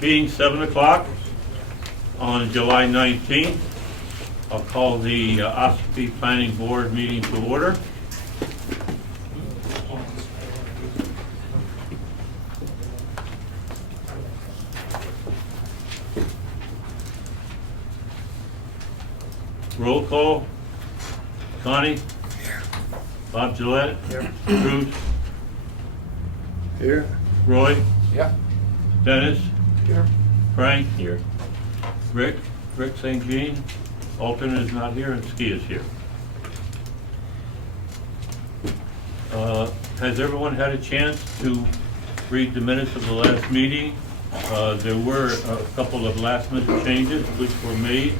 Being 7 o'clock on July 19th, I'll call the Ossipee Planning Board meeting to order. Roll call. Connie? Here. Bob Gillette? Here. Bruce? Here. Roy? Yeah. Dennis? Here. Frank? Here. Rick St. Jean? Alternate is not here, and Ski is here. Has everyone had a chance to read the minutes of the last meeting? There were a couple of last minute changes which were made.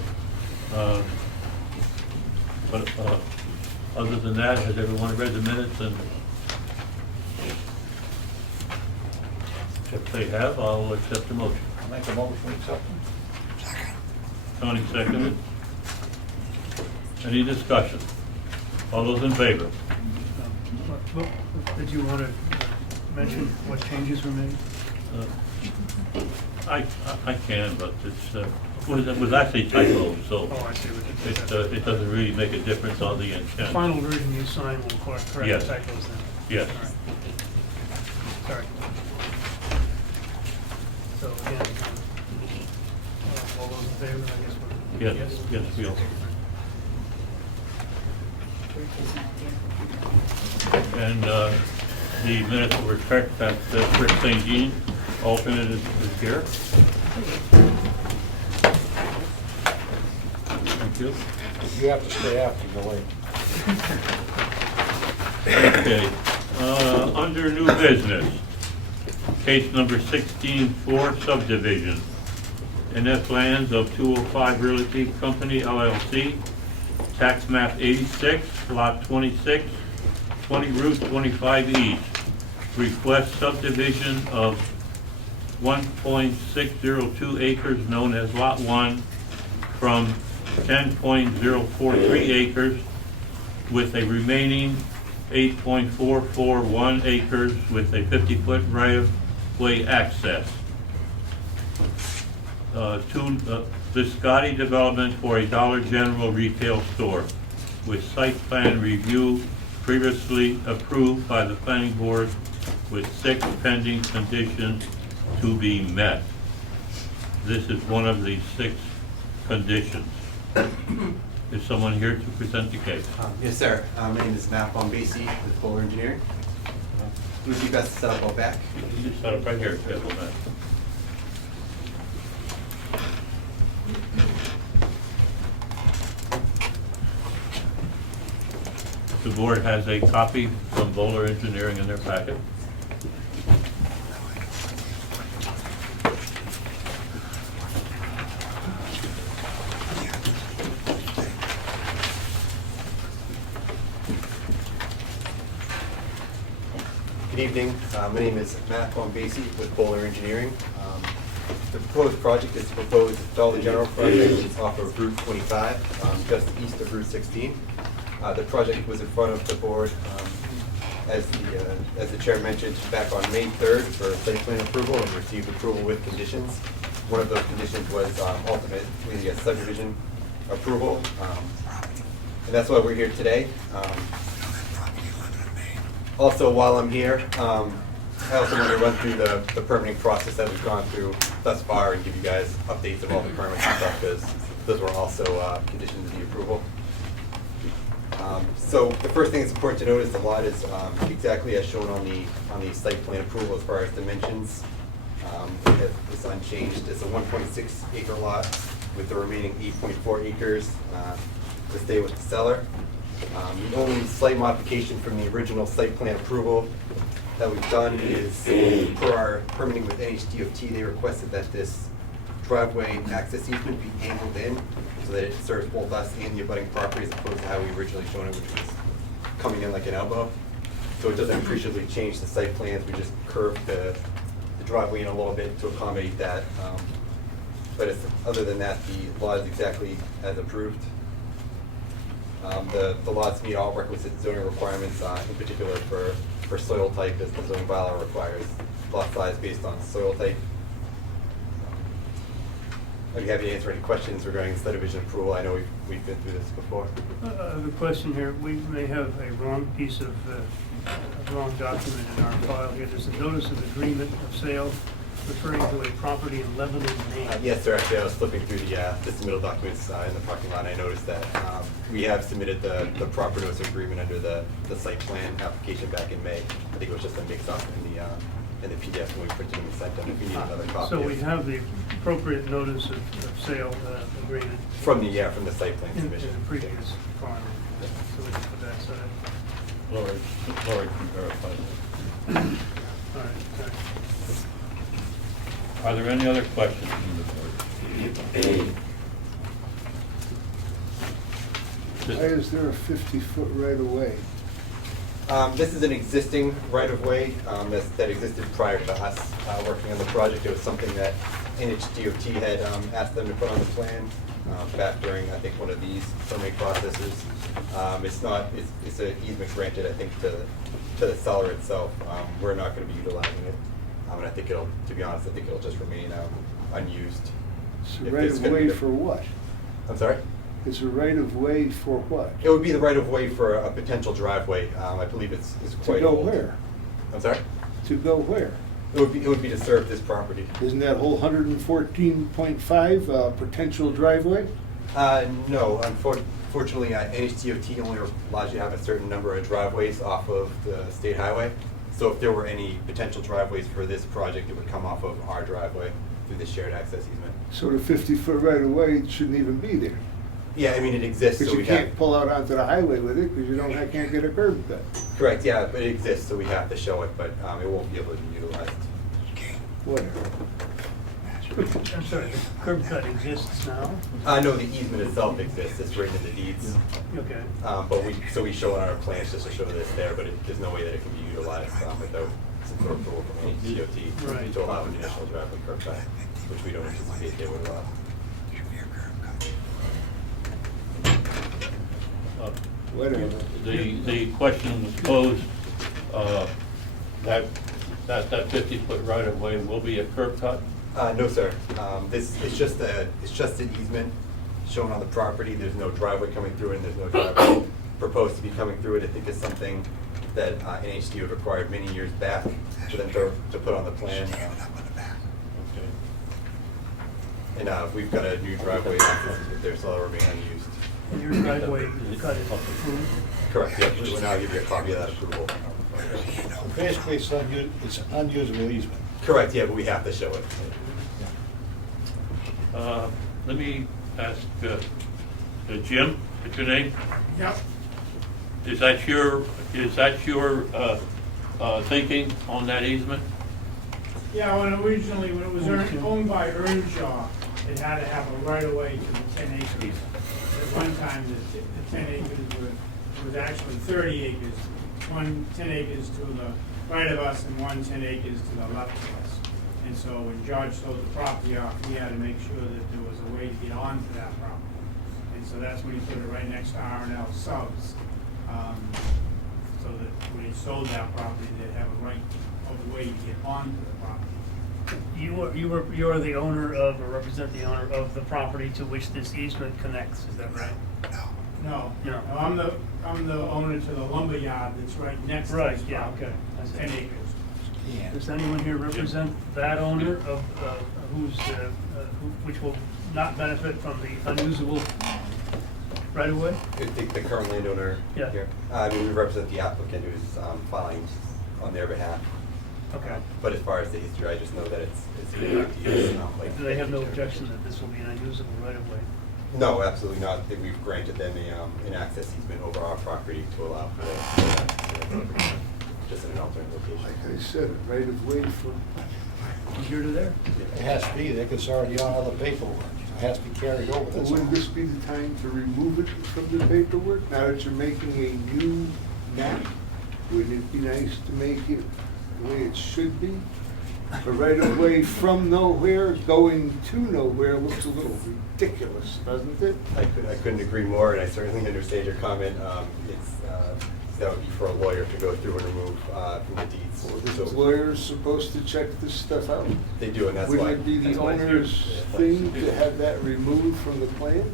But other than that, has everyone read the minutes? And if they have, I'll accept the motion. I'll make a motion to accept them. Tony seconded. Any discussion? All those in favor? Did you want to mention what changes were made? I can, but it's it was actually typo, so Oh, I see what it doesn't really make a difference on the The intent. final version you sign will correct the Yes. typos then? Yes. All right. Sorry. So again, all those in favor, I guess we're... Yes, yes, we all. And the minutes will reflect that Rick St. Jean, alternate, is here. Thank you. You have to stay after the late. Okay, under new business, case number 16-4 subdivision. NF Lands of 205 Realty Company LLC, tax map 86, lot 26, 20 Route 25 East. Request subdivision of 1.602 acres known as Lot 1 from 10.043 acres with a remaining 8.441 acres with a 50-foot right-of-way access. To Viscotti Development for a Dollar General retail store with site plan review previously approved by the planning board with 6 pending conditions to be met. This is one of the 6 conditions. Is someone here to present the case? Yes, sir. My name is Matt Bombasi with Kuile Engineering. It would be best to set up out back. You just set up right here, table, Matt. The board has a copy from Bowler Engineering in their packet. Good evening. My name is Matt Bombasi with Kuile Engineering. The proposed project is the proposed Dollar General project, which is off of Route 25, just east of Route 16. The project was in front of the board, as the chair mentioned, back on May 3rd for site plan approval and received approval with conditions. One of those conditions was ultimately a subdivision approval, and that's why we're here today. Also, while I'm here, I also want to run through the permitting process that we've gone through thus far and give you guys updates of all the permits and stuff, because those were also conditions of the approval. So the first thing that's important to note is the lot is exactly as shown on the site plan approval as far as dimensions. It's unchanged. It's a 1.6 acre lot with the remaining 8.4 acres to stay with the seller. The only slight modification from the original site plan approval that we've done is, per our permitting with NHDOT, they requested that this driveway access easement be angled in so that it serves both us and the abutting property as opposed to how we originally shown it, which was coming in like an elbow. So it doesn't appreciably change the site plans. We just curved the driveway in a little bit to accommodate that. But other than that, the lot is exactly as approved. The lots meet all requisite zoning requirements, in particular for soil type, as the zoning bylaw requires lot size based on soil type. I'd be happy to answer any questions regarding subdivision approval. I know we've been through this before. I have a question here. We may have a wrong piece of, a wrong document in our file here. There's a notice of agreement of sale referring to a property in Lebanon, Maine. Yes, sir, actually, I was flipping through the submittal documents in the parking lot, and I noticed that we have submitted the proper notice of agreement under the site plan application back in May. I think it was just a mix-up in the PDF when we printed them and sent them, if you need another copy. So we have the appropriate notice of sale agreement From the site plan in submission. the previous file. So we can put that aside. Lori can verify that. All right. Are there any other questions from the board? Why is there a 50-foot right-of-way? This is an existing right-of-way that existed prior to us working on the project. It was something that NHDOT had asked them to put on the plan back during, I think, one of these permitting processes. It's an easement granted, I think, to the seller itself. We're not going to be utilizing it. And I think to be honest, I think it'll just remain unused. It's a If there's gonna right-of-way be for what? I'm sorry? It's a right-of-way for what? It would be the right-of-way for a potential driveway. I believe it's quite To go old. where? I'm sorry? To go where? It would be to serve this property. Isn't that whole 114.5 potential driveway? No, unfortunately, NHDOT only allows you to have a certain number of driveways off of the state highway. So if there were any potential driveways for this project, it would come off of our driveway through the shared access easement. So the 50-foot right-of-way shouldn't even be there. Yeah, I mean, it exists, Because so you we can't have, pull out onto the highway with it because you can't get a curb cut. correct, yeah, but it exists, so we have to show it, but it won't be able to be utilized. Whatever. I'm sorry, the curb cut exists now? No, the easement itself exists, it's written in the deeds. Okay. But we show on our plans just to show that it's there, but there's no way that it can be utilized without some sort of approval from NHDOT Right. to allow an additional driveway curb cut, which we don't anticipate they would allow. Whatever. The question was posed, that 50-foot right-of-way will be a curb cut? No, sir. It's just an easement shown on the property. There's no driveway coming through it, and there's no driveway proposed to be coming through it. I think it's something that NHD had required many years back for them to put on the plan. Okay. And we've got a new driveway access there, so that'll remain unused. And your driveway cut is approved? Correct, yep. We'll now give you a copy of that approval. Basically, it's unusable easement. Correct, yeah, but we have to show it. Let me ask, Jim, what's your name? Yep. Is that your thinking on that easement? Yeah, when it was owned by Earnshaw, it had to have a right of way to the 10 acres. At one time, the 10 acres was actually 30 acres. 10 acres to the right of us and 10 acres to the left of us. And so when George sold the property off, he had to make sure that there was a way to get onto that property. And so that's when he put it right next to R&L subs. So that when he sold that property, they'd have a right of way to get onto the property. You are the owner of, or represent the owner of the property to which this easement connects, is that right? No. No. I'm the owner to the lumber yard that's right next to this Yeah, property. okay. It's 10 acres. Does anyone here represent that owner of, which will not benefit from the unusable right of way? The current landowner Yeah. here. We represent the applicant who's filing on their behalf. Okay. But as far as the history, I just know that it's been out to use. Do they have no objection that this will be an unusable right of way? No, absolutely not. That we've granted them an access easement over our property to allow for just in an alternate location. Like I said, right of way from From here to there? It has to be there because it's already on other paperwork. It has to be carried over, that's all. Wouldn't this be the time to remove it from the paperwork, now that you're making a new map? Wouldn't it be nice to make it the way it should be? A right of way from nowhere going to nowhere looks a little ridiculous, doesn't it? I couldn't agree more, and I certainly understand your comment. It's that would be for a lawyer to go through and remove from the deeds. Well, the So lawyer's supposed to check this stuff out. they do, and that's why. Wouldn't it be the that's why it's here. owner's Yeah. thing to have that removed from the plan?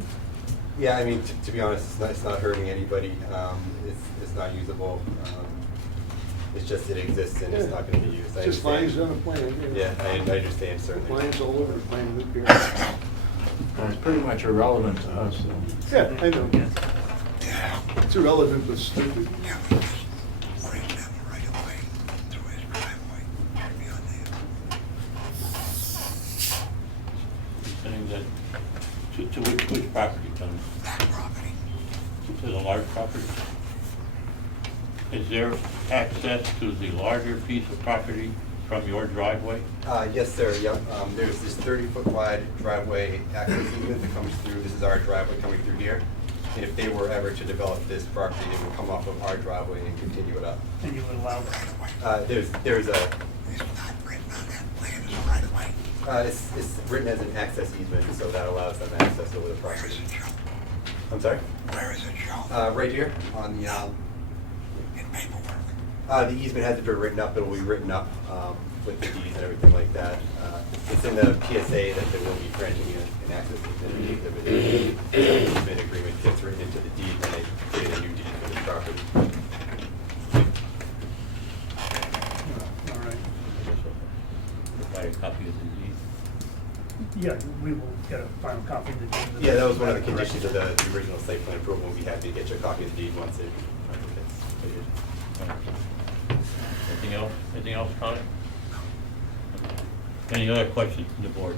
Yeah, I mean, to be honest, it's not hurting anybody. It's not usable. It's just it exists and it's not going to be used. I Just understand. lines on a plan. you know. Yeah, I understand certainly. Lines all over the plan, look here. Well, it's pretty much irrelevant to us, so. Yeah, I know. It's irrelevant but stupid. Saying that, to which property comes? That property. To the large property? Is there access to the larger piece of property from your driveway? Yes, sir, yeah. There's this 30-foot wide driveway access easement that comes through. This is our driveway coming through here. And if they were ever to develop this property, they would come off of our driveway and continue it up. And you would allow that? There's a, It's not written on that plan as a right of way. it's written as an access easement, so that allows them access over the Where property. is it shown? I'm sorry? Where is it shown? Right here on the, In paperwork. the easement hasn't been written up. It will be written up with the deeds and everything like that. It's in the PSA that they will be granting you an access easement. The easement agreement gets written into the deed when they create a new deed for the property. All right. Provide a copy of the deed? Yeah, we will get a final copy of the deed. Yeah, that was one of the conditions of the original site plan approval. We'll be happy to get you a copy of the deed once it gets completed. Anything else? Anything else, Connie? Any other questions from the board?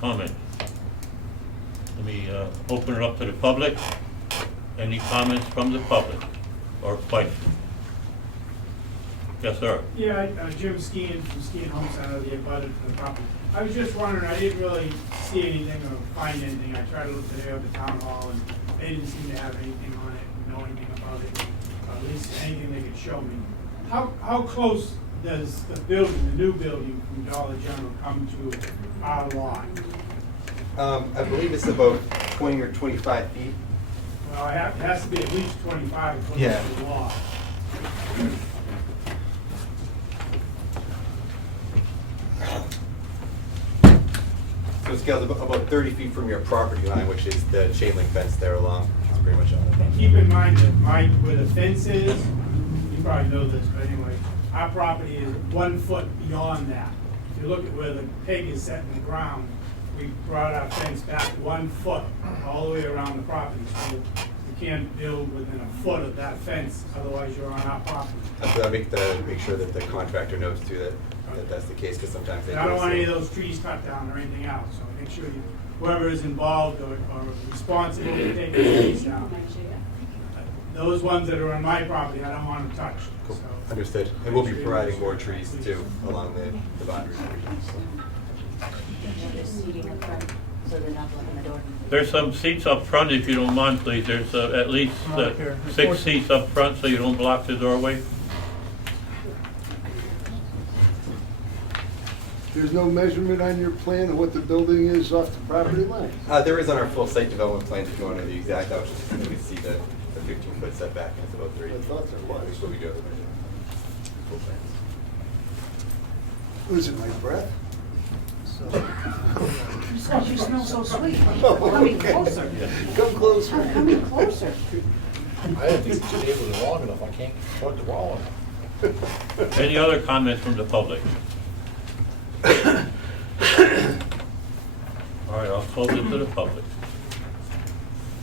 Comments? Let me open it up to the public. Any comments from the public or questions? Yes, sir. Yeah, Jim Skeen from Skeen Home Center, the abutter to the property. I was just wondering, I didn't really see anything or find anything. I tried to look today at the town hall and they didn't seem to have anything on it, know anything about it, or at least anything they could show me. How close does the building, the new building from Dollar General come to our lot? I believe it's about 20 or 25 feet. Well, it has to be at least 25 according Yeah. to the law. So it scales about 30 feet from your property line, which is the chain link fence there along. It's pretty much on And it. keep in mind that where the fence is, you probably know this, but anyway, our property is 1 foot beyond that. If you look at where the peg is set in the ground, we brought our fence back 1 foot all the way around the property. So you can't build within a foot of that fence, otherwise you're on our property. So I make sure that the contractor knows too that that's the case, because sometimes they And do. I don't want any of so- those trees cut down or anything else, so make sure whoever is involved or responsible for taking the trees down. Those ones that are on my property, I don't want to touch. Cool. So- Understood. And we'll be providing more trees too along the boundaries. There's seating up front, so they're not blocking the door. There's some seats up front, if you don't mind, please. There's at least Right here. 6 seats up front, so you don't block the doorway. There's no measurement on your plan of what the building is off the property line? There is on our full site development plans, if you want to know the exact, I was just, you can see the 15-foot setback, and it's about 30. I thought there was. That's what we do at the measure. Full plans. Was it my breath? Because you smell so sweet. Oh, Coming okay. closer. Come closer. Coming closer. I didn't think the table was long enough, I can't plug the wall in. Any other comments from the public? All right, I'll close it to the public.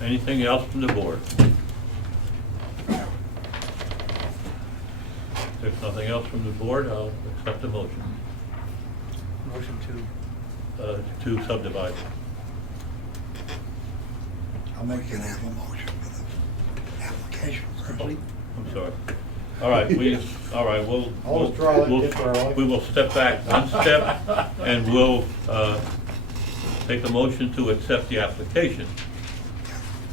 Anything else from the board? If there's nothing else from the board, I'll accept the motion Motion to subdivide. I'll make We can have a motion for the application first. Oh, I'm sorry. All right, we'll, I'll withdraw that, get where I like. we will step back one step, and we'll take a motion to accept the application.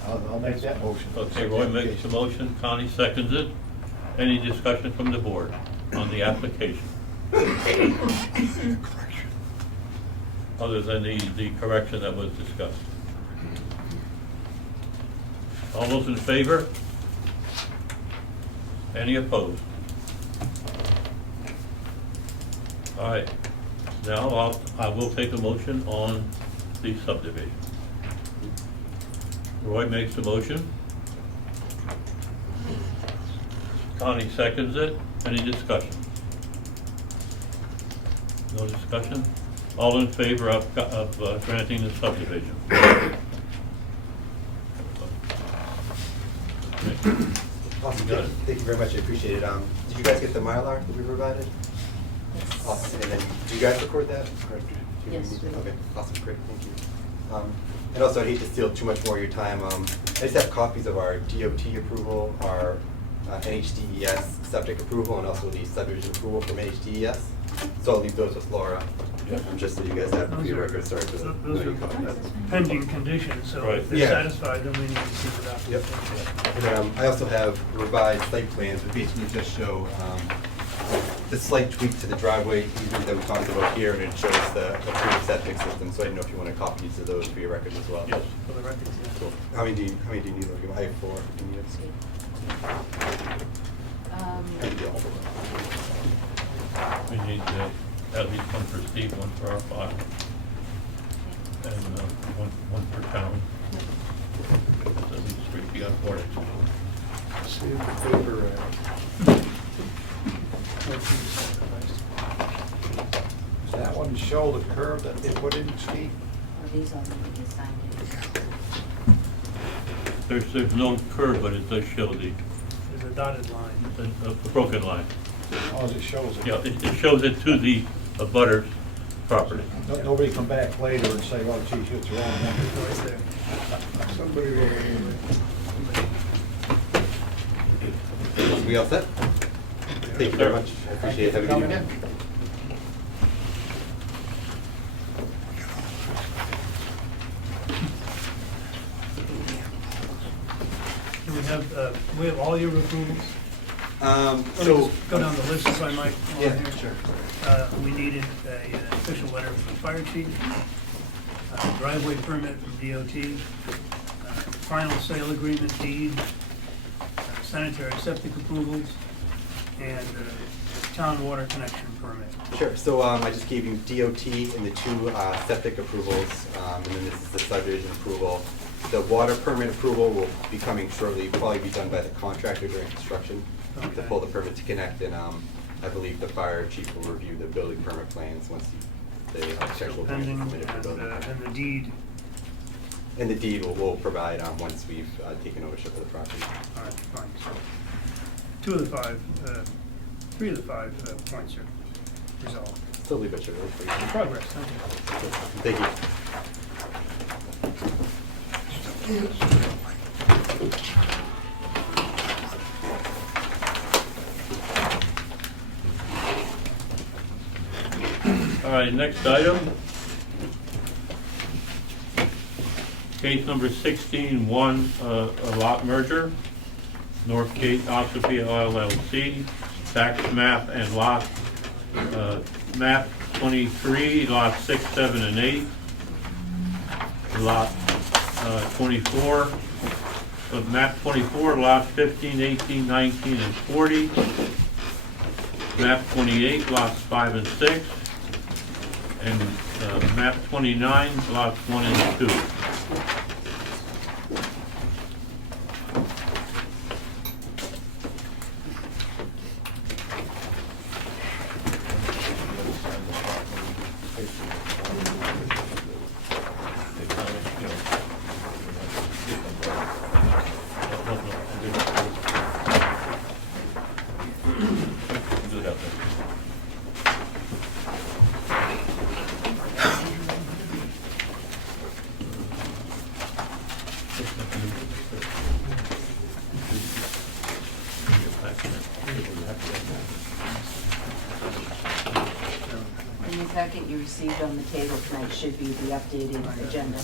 I'll make that motion. Okay, Roy makes the motion, Connie seconds it. Any discussion from the board on the application, Correction. other than the correction that was discussed? All those in favor? Any opposed? All right, now I will take a motion on the subdivision. Roy makes the motion. Connie seconds it. Any discussion? No discussion? All in favor of granting the subdivision? Awesome, Got it. thank you very much, I appreciate it. Did you guys get the Mylar that we provided? Awesome, and then, do you guys record that? Or do you Yes, need to- we do. Okay, awesome, great, thank you. And also, I hate to steal too much more of your time, I just have copies of our DOT approval, our NHDES septic approval, and also the subdivision approval from NHDES. So I'll leave those with Laura, just so you guys have for your records, sorry for the. Those are pending conditions, so Right. if they're Yeah. satisfied, then we need to see the Yep. documentation. And then I also have revised site plans, which basically just show the slight tweak to the driveway easement that we talked about here, and it shows the approved septic system, so I didn't know if you want to copy each of those for your records as well. Yes. For the record, yeah. Cool. How many do you need? I have 4. Do you need it? I can do all of We need at least one for Steve, one for our file, and one for town. That's at least 3, we got 4. See if the paper, Does that one show the curve that they put in, Steve? Are these all need to be signed? There's no curve, but it does show the There's a dotted line. broken line. As long as it shows it. Yeah, it shows it to the abutters property. Nobody come back later and say, oh, geez, it's wrong. Right there. somebody will. it. We all set? Thank you very much, I appreciate it. Have a good Coming evening. in. Do we have all your approvals? Let me So, just go down the list if I might. while yeah, I'm here. sure. We needed an official letter from the fire chief, driveway permit from DOT, final sale agreement deed, sanitary septic approvals, and town water connection permit. Sure, so I just gave you DOT and the 2 septic approvals, and then this is the subdivision approval. The water permit approval will be coming shortly, probably be done by the contractor during construction to Okay. pull the permit to connect, and I believe the fire chief will review the building permit plans once the Still architectural plans pending, are submitted for building. and the deed. And the deed we'll provide once we've taken ownership of the property. All right, fine. So 3 of the 5 points are resolved. Slowly but surely. Progress, thank you. Thank you. All right, next item. Case number 16-1, a lot merger. North Gate Ossipee LLC, tax map and lot, map 23, lots 6, 7, and 8. Lot 24, map 24, lots 15, 18, 19, and 40. Map 28, lots 5 and 6. And map 29, lots 1 and 2. In the packet you received on the table tonight should be the updated agenda.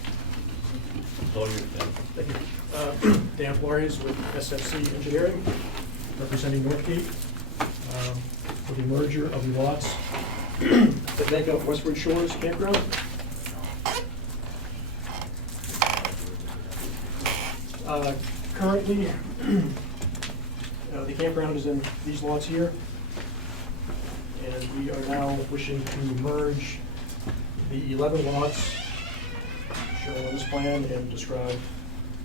That's all you're saying. Dan Flores with SFC Engineering. representing Northgate for the merger of the lots that make up Westward Shores Campground. Currently, the campground is in these lots here, and we are now wishing to merge the 11 lots shown on this plan and described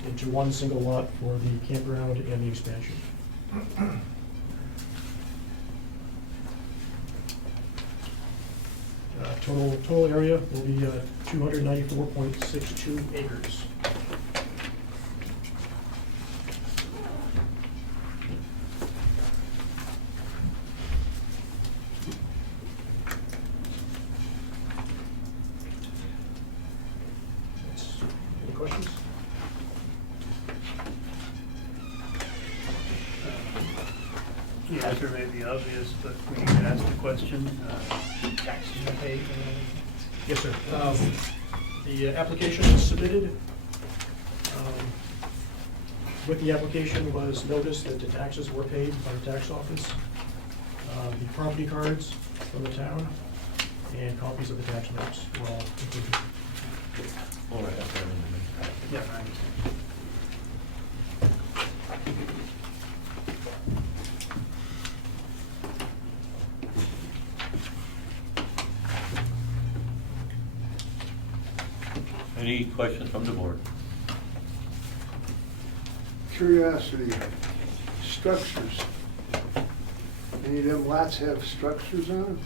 into one single lot for the campground and the expansion. Total area will be 294.62 acres. Any questions? The answer may be obvious, but we need to ask the question. Taxes are paid. Yes, sir. The application was submitted. With the application was notice that the taxes were paid by the tax office, the property cards from the town, and copies of the tax maps were all included. All right, that's everything. Yeah, I understand. Any questions from the board? Curiosity, structures. Any of them lots have structures on them?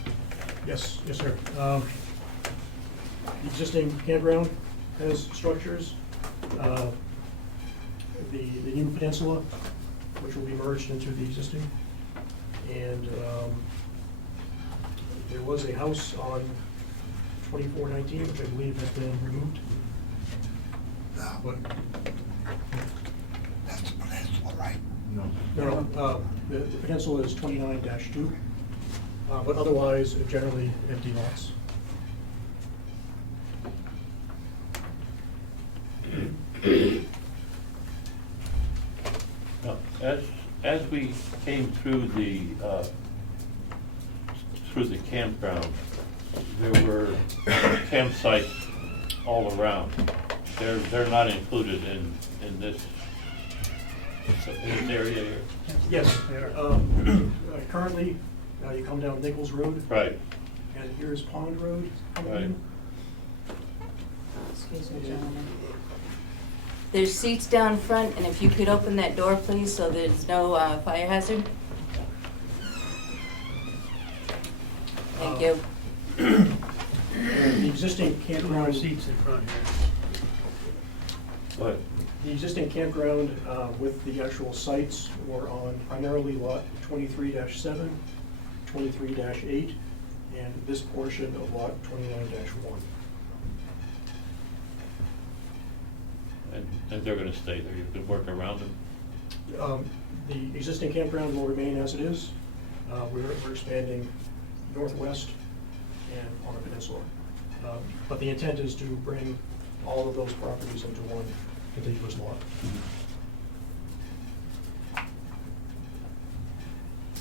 Yes, yes, sir. The existing campground has structures. The new peninsula, which will be merged into the existing. And there was a house on 2419, which I believe has been removed. But That's the peninsula, right? no, the peninsula is 29-2, but otherwise generally empty lots. No, as we came through the campground, there were campsites all around. They're not included in this area here. Yes, currently, you come down Nichols Road, Right, and here's Pond Road coming Right. in. Excuse me, gentlemen. There's seats down front, and if you could open that door, please, so there's no fire hazard. Thank you. The existing Two more campground, seats in front here. but the existing campground with the actual sites were on primarily lot 23-7, 23-8, and this portion of lot 29-1. and they're gonna stay there, you can work around them. The existing campground will remain as it is. We're expanding northwest and on the peninsula. But the intent is to bring all of those properties into one contiguous lot.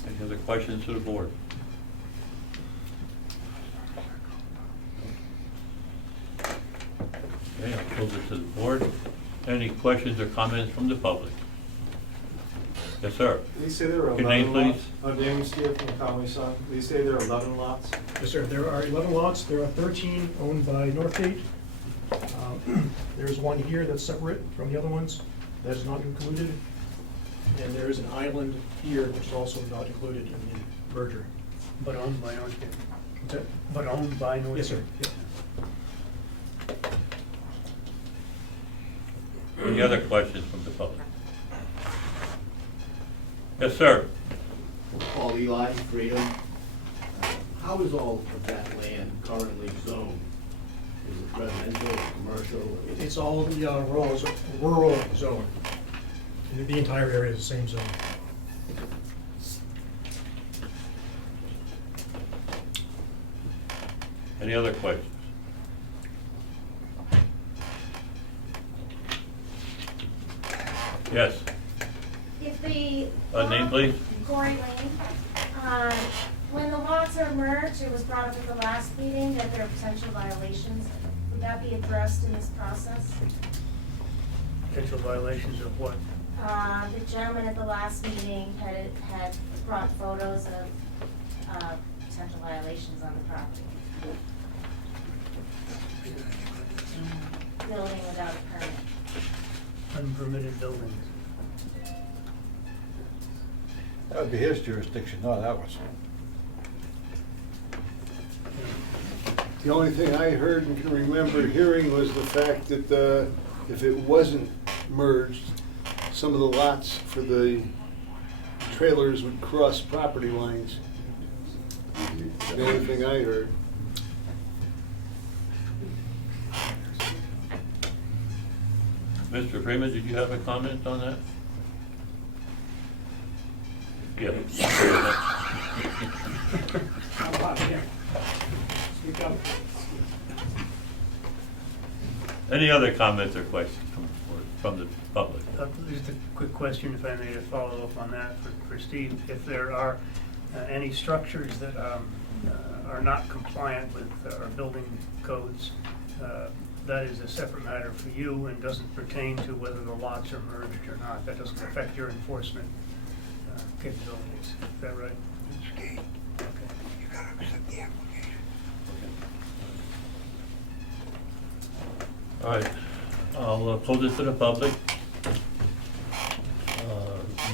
Any other questions to the board? Okay, I'll close it to the board. Any questions or comments from the public? Yes, sir. Did you say there are Your name, 11 lots? please? Danny Steele from the Conway Sun. Did you say there are 11 lots? Yes, sir. There are 11 lots. There are 13 owned by Northgate. There's one here that's separate from the other ones that is not included. And there is an island here which is also not included in the merger. But owned by Northgate. What's that? But owned by Northgate. Yes, sir. Yeah. Any other questions from the public? Yes, sir. Paul Eli, Freedom. How is all of that land currently zoned? Is it residential, commercial? It's all the rural zone. The entire area is the same zone. Any other questions? If Yes. The. Name, please? Corey Lane. When the lots are merged, it was brought up at the last meeting that there are potential violations. Would that be addressed in this process? Potential violations of what? The gentleman at the last meeting had brought photos of potential violations on the property. Building without a permit. Unpermitted buildings. That would be his jurisdiction, not ours. The only thing I heard and can remember hearing was the fact that if it wasn't merged, some of the lots for the trailers would cross property lines. The only thing I heard. Mr. Freeman, did you have a comment on that? Yeah. How about him? Speak up. Any other comments or questions from the public? Just a quick question, if I may, to follow up on that for Steve. If there are any structures that are not compliant with our building codes, that is a separate matter for you and doesn't pertain to whether the lots are merged or not. That doesn't affect your enforcement capabilities. Is that right? It's key. Okay. You gotta accept the application. All right, I'll close it to the public.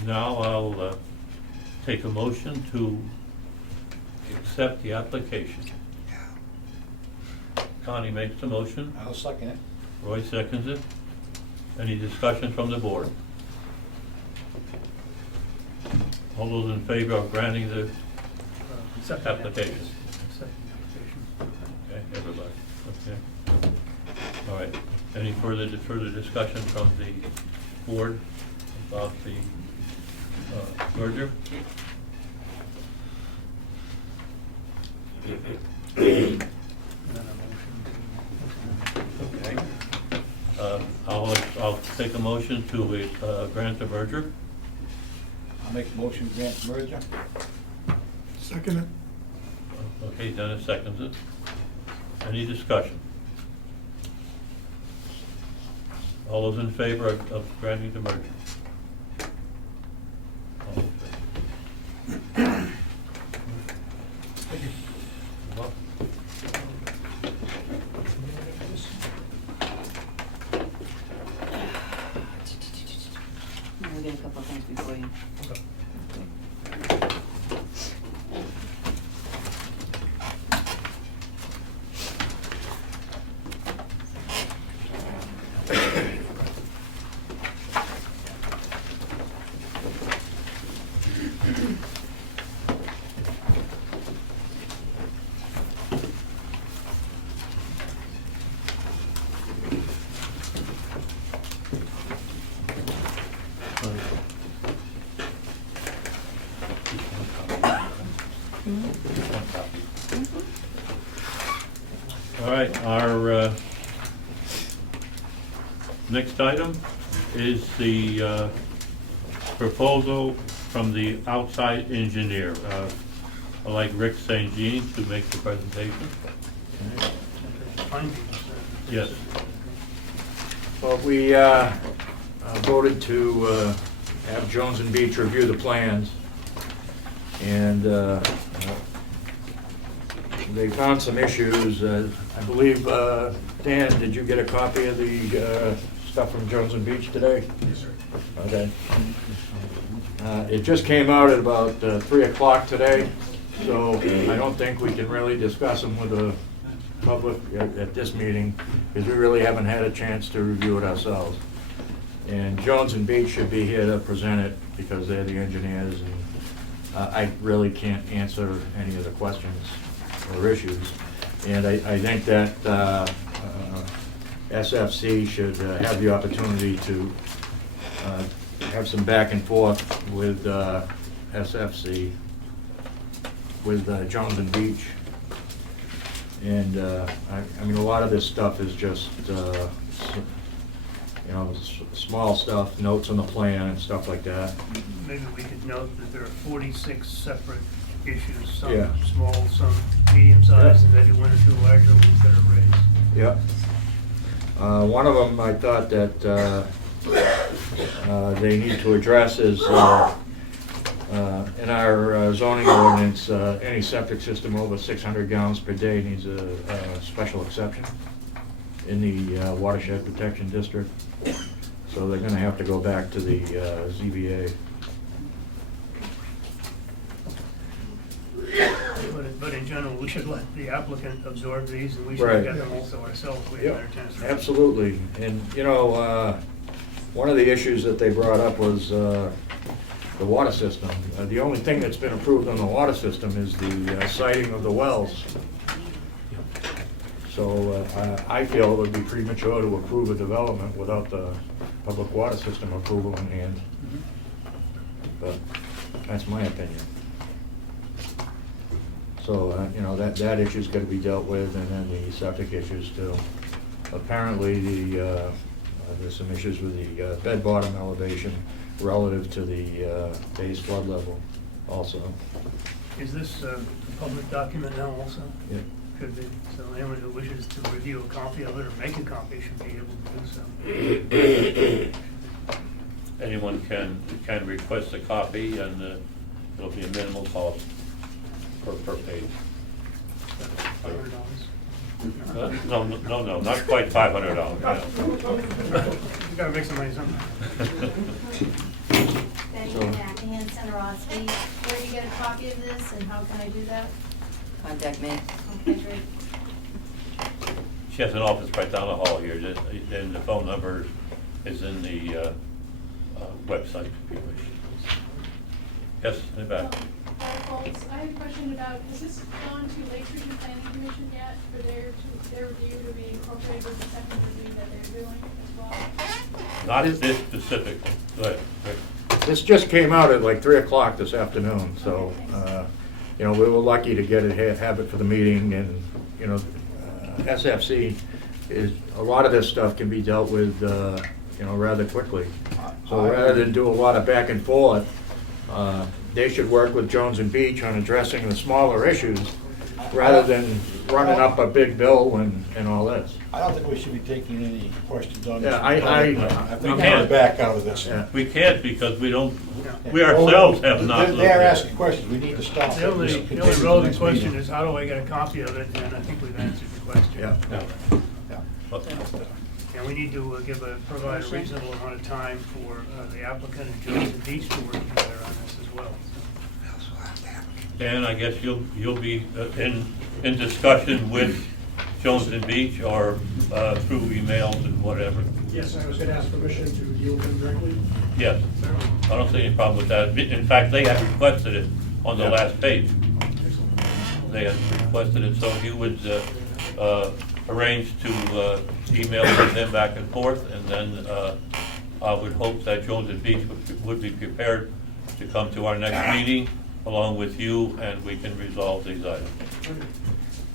Now I'll take a motion to accept the application. Connie makes the motion, I'll second it. Roy seconds it. Any discussion from the board? All those in favor of granting the Second application? Second application. Okay, everybody, okay. All right, any further discussion from the board about the merger? Okay. I'll take a motion to grant the merger. I'll make a motion to grant the merger. Second it. Okay, Dennis seconds it. Any discussion? All those in favor of granting the merger? All in favor? Thank you. You're welcome. We got a couple of things before you. All right, our next item is the proposal from the outside engineer. I'd like Rick St. Jean to make the presentation. Findings. Yes. Well, we voted to have Jones and Beach review the plans, and they found some issues. I believe, Dan, did you get a copy of the stuff from Jones and Beach today? Yes, sir. Okay. It just came out at about 3 o'clock today, so I don't think we can really discuss them with the public at this meeting, because we really haven't had a chance to review it ourselves. And Jones and Beach should be here to present it, because they're the engineers, and I really can't answer any of the questions or issues. And I think that SFC should have the opportunity to have some back and forth with SFC, with Jones and Beach. And I mean, a lot of this stuff is just you know, small stuff, notes on the plan and stuff like that. Maybe we could note that there are 46 separate issues, some Yeah. small, some medium-sized, and maybe one or two larger ones that are raised. Yep. One of them I thought that they need to address is in our zoning ordinance, any septic system over 600 gallons per day needs a special exception in the watershed protection district. So they're gonna have to go back to the ZBA. But in general, we should let the applicant absorb these, and we should Right. get them also ourselves. We have a better chance. to- Absolutely, and you know, one of the issues that they brought up was the water system. The only thing that's been approved on the water system is the siting of the wells. So I feel it would be premature to approve a development without the public water system approval in hand. But that's my opinion. So, you know, that issue's gotta be dealt with, and then the septic issues too. Apparently, there's some issues with the bed bottom elevation relative to the base flood level also. Is this a public document now also? Yeah. Could be. So anyone who wishes to review a copy of it or make a copy should be able to do so. Anyone can request a copy, and it'll be a minimal cost per page. $500. No, not quite $500. You gotta make some money somehow. Betty So- McMahon, Center Ossipee. Where do you get a copy of this, and how can I do that? Contact me. Okay, great. She has an office right down the hall here, and the phone number is in the website, if you wish. Yes, in the back. I have a question about, has this gone to Lake Region Planning Commission yet for their review to be incorporated with the second review that they're doing as well? Not this specifically. Go ahead, Rick. This just came out at like 3 o'clock this afternoon, so, you know, we were lucky to get it, have it for the meeting, and, you know, SFC is, a lot of this stuff can be dealt with, you know, rather quickly. So rather than do a lot of back and forth, they should work with Jones and Beach on addressing the smaller issues, rather than running up a big bill and all this. I don't think we should be taking any questions on this. Yeah, I think we we can't. can back out of this. Yeah. We can't, because we ourselves have not looked They're at asking it. questions, we need to stop. The only Continue relevant the next question meeting. is, how do I get a copy of it? And I think we've answered the question. Yeah. Yeah. And we need to provide a reasonable amount of time for the applicant and Jones and Beach to work together on this as well. And I guess you'll be in discussion with Jones and Beach, or through emails and whatever. Yes, I was gonna ask permission to deal with them directly. Yes, I don't see any problem with that. In fact, they had requested it on the last page. They had requested it, so if you would arrange to email with them back and forth, and then I would hope that Jones and Beach would be prepared to come to our next meeting along with you, and we can resolve these items.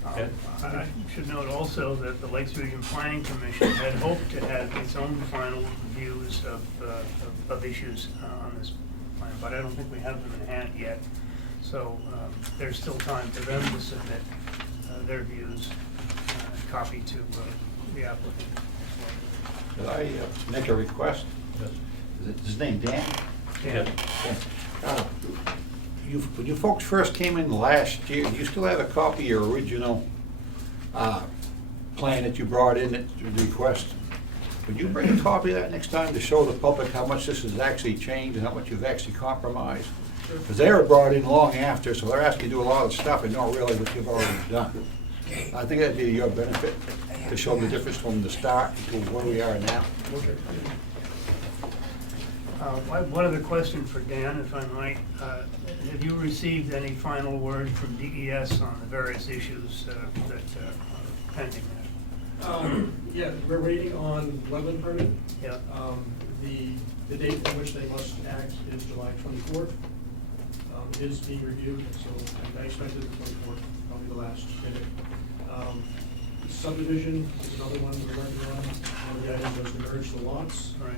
Okay? I should note also that the Lakes Region Planning Commission had hoped to have its own final views of issues on this plan, but I don't think we have them in hand yet. So there's still time for them to submit their views and copy to the applicant. Could I make a request? Is his name Dan? Yes. When you folks first came in last year, do you still have a copy of your original plan that you brought in at the request? Would you bring a copy of that next time to show the public how much this has actually changed and how much you've actually compromised? Because they were brought in long after, so they're asking you to do a lot of stuff and don't realize what you've already done. I think that'd be to your benefit, to show the difference from the start to where we are now. One other question for Dan, if I might. Have you received any final word from DES on the various issues that are pending there? Yeah, we're waiting on wetland permit. Yeah. The date in which they must act is July 24th. Is being reviewed, so I expected the 24th, probably the last minute. Subdivision is another one we're working on. One of the items was to merge the lots, Right.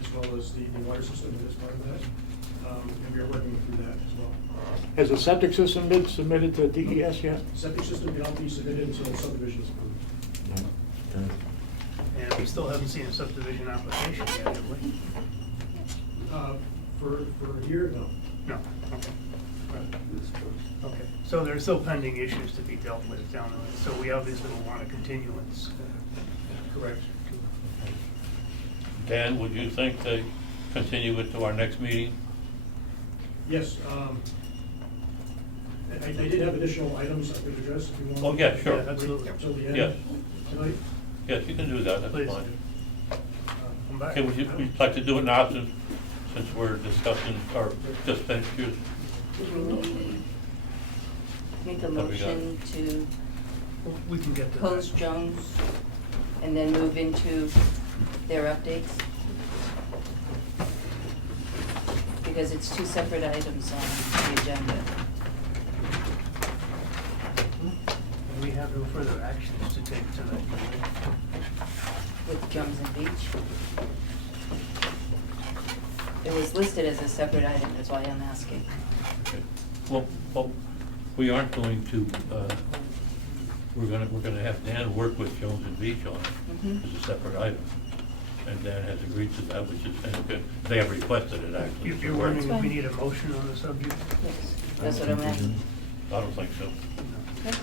as well as the water system as part of that. And we are working through that as well. Has the septic system been submitted to DES yet? Septic system cannot be submitted until subdivision is approved. And we still haven't seen a subdivision application yet, have we? For here, no. No, okay. Okay, so there's still pending issues to be dealt with down the road, so we obviously will want a continuance. Correct. Dan, would you think to continue it to our next meeting? Yes, I did have additional items I could address if you want. Oh, yeah, sure. Yeah, absolutely. Till the end Yes. tonight. Yes, you can do that, that's Please. fine. Come back. Okay, we'd like to do it now since we're discussing our dispatches. Make a What we got? motion to We can get to that. post Jones and then move into their updates. Because it's two separate items on the agenda. And we have no further actions to take tonight. With Jones and Beach. It was listed as a separate item, that's why I'm asking. Okay. Well, we aren't going to, we're gonna have Dan work with Jones and Beach on it as a separate item. And Dan has agreed to that, which is, and good. They have requested it actually. You're wondering if we need a motion on the subject? Yes, that's what I'm asking. I don't think so. Okay.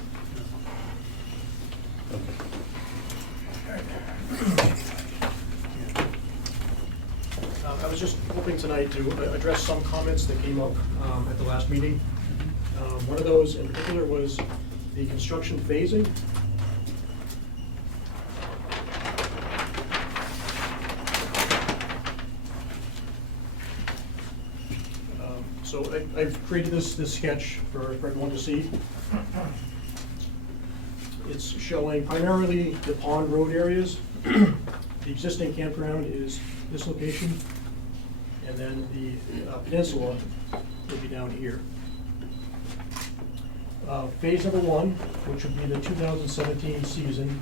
I was just hoping tonight to address some comments that came up at the last meeting. One of those in particular was the construction phasing. So I've created this sketch for everyone to see. It's showing primarily the pond road areas. The existing campground is this location, and then the peninsula will be down here. Phase number one, which would be the 2017 season,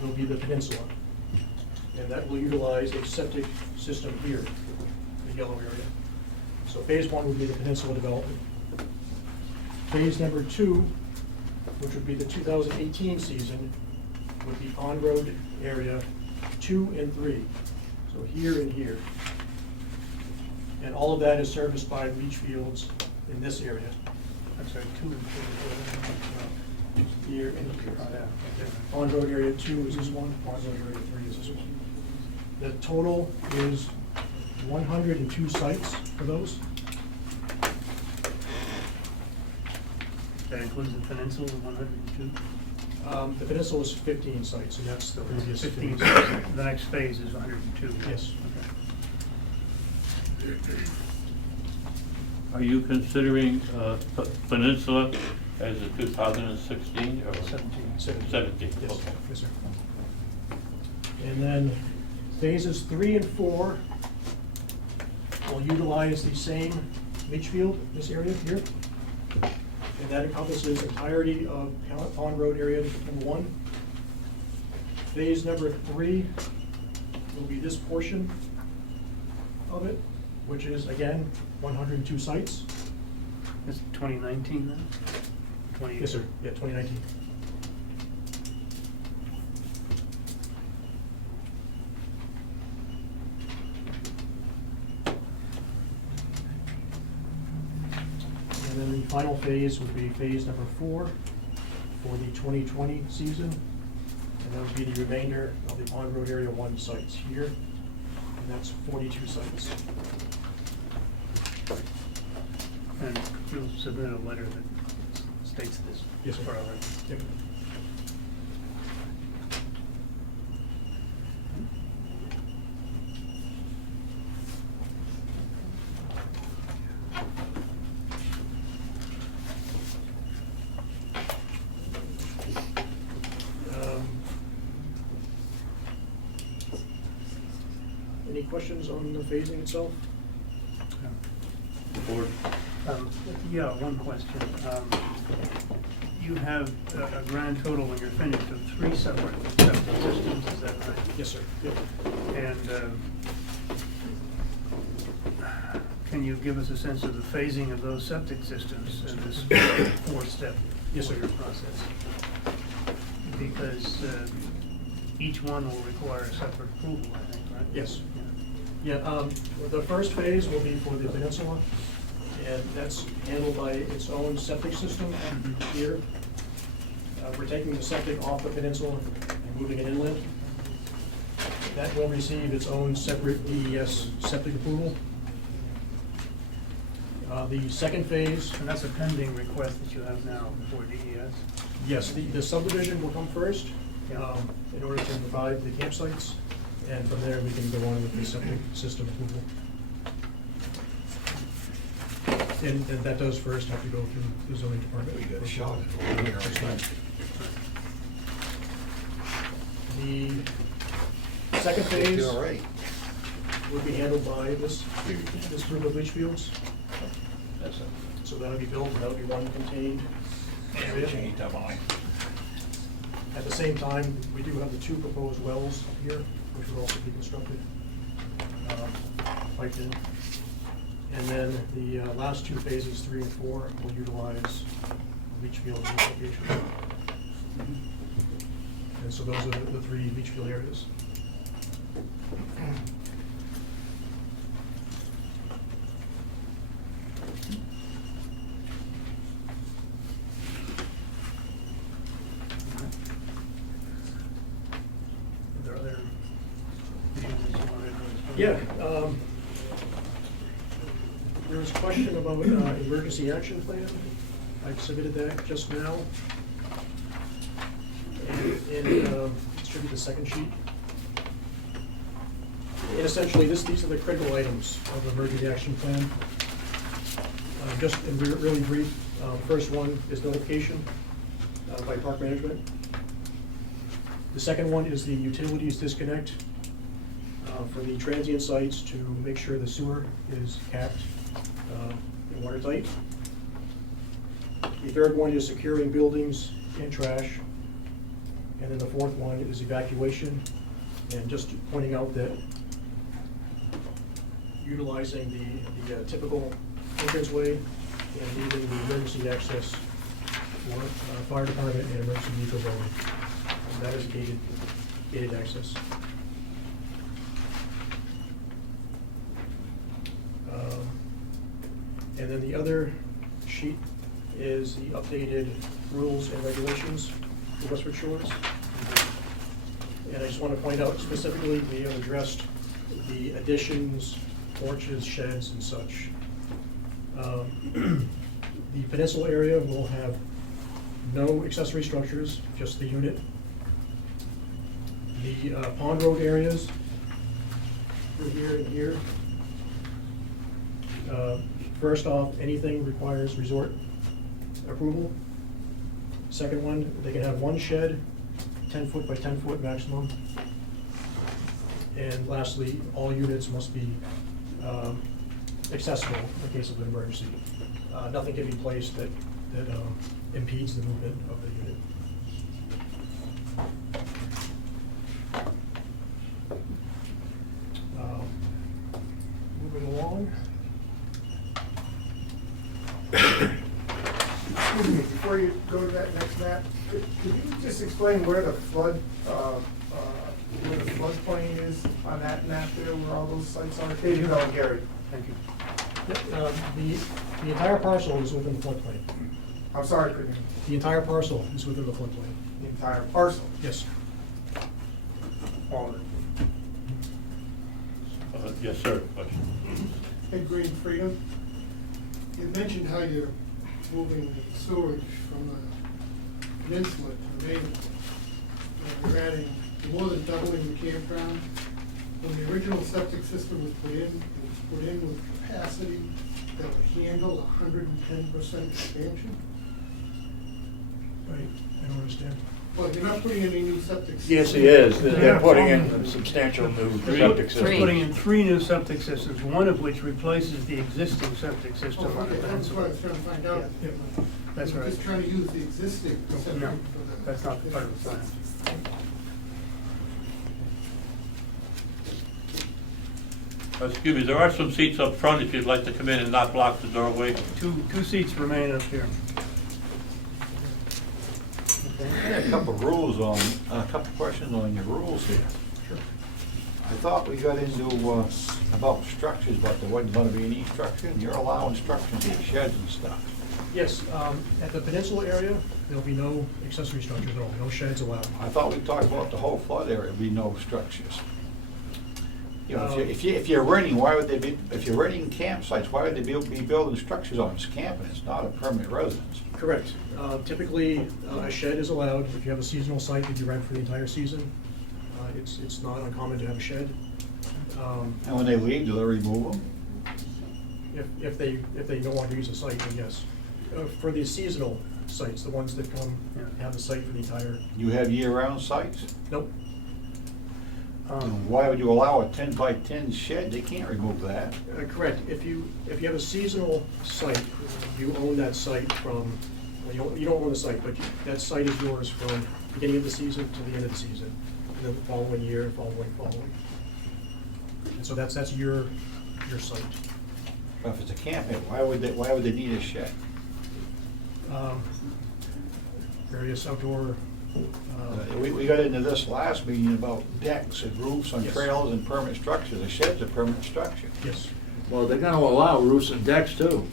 will be the peninsula. And that will utilize a septic system here, the yellow area. So phase one would be the peninsula development. Phase number two, which would be the 2018 season, would be Pond Road area 2 and 3. So here and here. And all of that is serviced by leach fields in this area. I'm sorry, 2 and 4. Here and here. Pond Road area 2 is this one, Pond Road area 3 is this one. The total is 102 sites for those. That includes the peninsula, 102? The peninsula is 15 sites, and that's the previous 15. phase. The next phase is 102. Yes. Are you considering Peninsula as a 2016 or? 17. 17, Yes, okay. yes, sir. And then phases 3 and 4 will utilize the same leach field, this area here. And that encompasses entirety of Pond Road area number 1. Phase number 3 will be this portion of it, which is, again, 102 sites. It's 2019 then? Yes, sir, yeah, 2019. And then the final phase would be phase number 4 for the 2020 season. And that would be the remainder of the Pond Road Area 1 sites here. And that's 42 sites. And you'll submit a letter that states this? Yes, sir. For our record. Yep. Any questions on the phasing itself? Board? Yeah, one question. you have a grand total when you're finished of 3 separate septic systems, is that right? Yes, sir. Yep. And can you give us a sense of the phasing of those septic systems in this 4-step Yes, sir. process? Because each one will require a separate approval, I think, right? Yes. Yeah. Yeah, the first phase will be for the peninsula, and that's handled by its own septic system here. We're taking the septic off the peninsula and moving it inland. That will receive its own separate DES septic approval. The second phase, And that's a pending request that you have now before DES? yes, the subdivision will come first, Yeah. in order to provide the campsites, and from there we can go on with the septic system approval. And that does first have to go through the zoning department. We got shot over here. The second phase All right. would be handled by this group of leach fields. So that'll be built, that'll be one contained area. At the same time, we do have the 2 proposed wells up here, which will also be constructed, piped in. And then the last 2 phases, 3 and 4, will utilize leach field location. And so those are the 3 leach field areas. Are there other issues that you wanted to? Yeah, there was a question about emergency action plan. I submitted that just now. And it should be the second sheet. And essentially, these are the critical items of the emergency action plan. Just in really brief, first one is notification by park management. The second one is the utilities disconnect for the transient sites to make sure the sewer is capped and watertight. The third one is securing buildings and trash. And then the fourth one is evacuation. And just pointing out that utilizing the typical entranceway and leaving the emergency access for fire department and emergency vehicle going. And that is gated access. And then the other sheet is the updated rules and regulations for Westford Shores. And I just want to point out specifically, we have addressed the additions, porches, sheds, and such. The peninsula area will have no accessory structures, just the unit. The pond road areas, through here and here. First off, anything requires resort approval. Second one, they can have one shed, 10-foot by 10-foot maximum. And lastly, all units must be accessible in case of an emergency. Nothing can be placed that impedes the movement of the unit. Moving along. Excuse me, before you go to that next map, could you just explain where the floodplain is on that map there, where all those sites are? Here you go, Gary. Thank you. The entire parcel is within the floodplain. I'm sorry, couldn't you? The entire parcel is within the floodplain. The entire parcel, Yes. all of it. Yes, sir, question. Hey, Green Freedom, you mentioned how you're moving sewage from the peninsula to the mainland. You're adding, you're more than doubling the campground. When the original septic system was put in, it was put in with capacity that would handle 110% expansion. Right, I don't understand. Well, you're not putting any new septic systems. Yes, he is. They're putting in a substantial new septic We're putting system. in 3 new septic systems, one of which replaces the existing septic system Oh, on the okay, that's what I peninsula. was trying to find out. Yeah. That's We're right. just trying to use the existing No, facility for the. that's not part of the plan. Excuse me, there are some seats up front if you'd like to come in and not block the doorway. Two seats remain up here. I had a couple a couple questions on your rules here. Sure. I thought we got into, about structures, but there wasn't gonna be any structure, and you're allowing structures in sheds and stuff. Yes, at the peninsula area, there'll be no accessory structures at all, no sheds allowed. I thought we talked about the whole flood area, be no structures. You know, if you're renting, why would they be, if you're renting campsites, why would they be building structures on it? It's camping, it's not a permanent residence. Correct. Typically, a shed is allowed if you have a seasonal site that you rent for the entire season. It's not uncommon to have a shed. And when they leave, do they remove them? If they no longer use the site, then yes. For the seasonal sites, the ones that come have the site for the entire, You have year-round sites? nope. Why would you allow a 10-by-10 shed? They can't remove that. Correct. If you have a seasonal site, you own that site from, well, you don't own the site, but that site is yours from beginning of the season to the end of the season, and then the following year, following. And so that's your site. But if it's a camping, why would they need a shed? Various outdoor, We got into this last meeting about decks and roofs on Yes. trailers and permanent structures. A shed's a permanent structure. yes. Well, they're gonna allow roofs and decks too.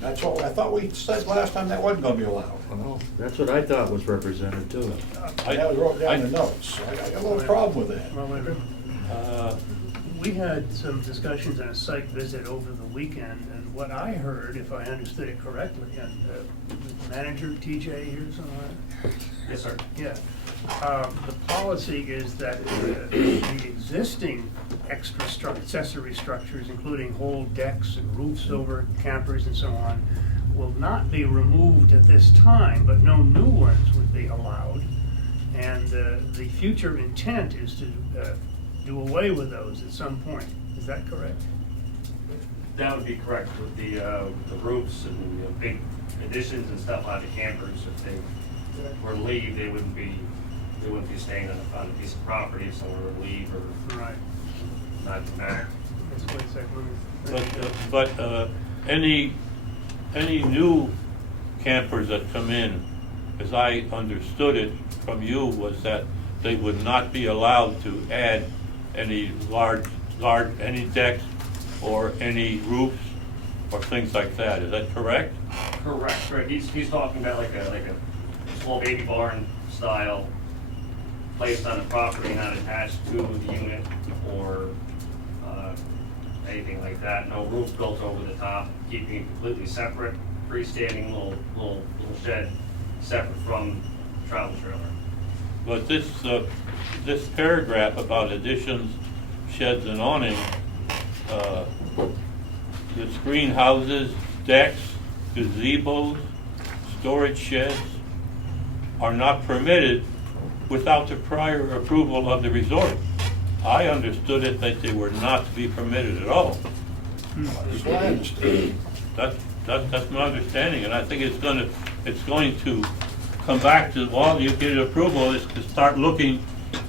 That's what, I thought we said last time that wasn't gonna be allowed. Well, that's what I thought was represented too. That was wrote down in the notes. I got a little problem with that. Well, wait a minute. We had some discussions on a site visit over the weekend, and what I heard, if I understood it correctly, and manager TJ here somewhere? Yes, sir. Yeah. The policy is that the existing accessory structures, including whole decks and roofs over campers and so on, will not be removed at this time, but no new ones would be allowed. And the future intent is to do away with those at some point. Is that correct? That would be correct with the roofs and the big additions and stuff on the campers. If they were to leave, they wouldn't be staying on a piece of property if someone were to leave or Right. not come back. Let's wait a second. But any new campers that come in, as I understood it from you, was that they would not be allowed to add any large, any decks or any roofs or things like that. Is that correct? Correct, right. He's talking about like a small baby barn style placed on the property, not attached to the unit or anything like that. No roof built over the top, keeping it completely separate, freestanding little shed separate from the travel trailer. But this paragraph about additions, sheds and awnings, the screen houses, decks, gazebos, storage sheds are not permitted without the prior approval of the resort. I understood it that they were not to be permitted at all. That's what I understood. That's my understanding, and I think it's going to come back to, well, you get approval, is to start looking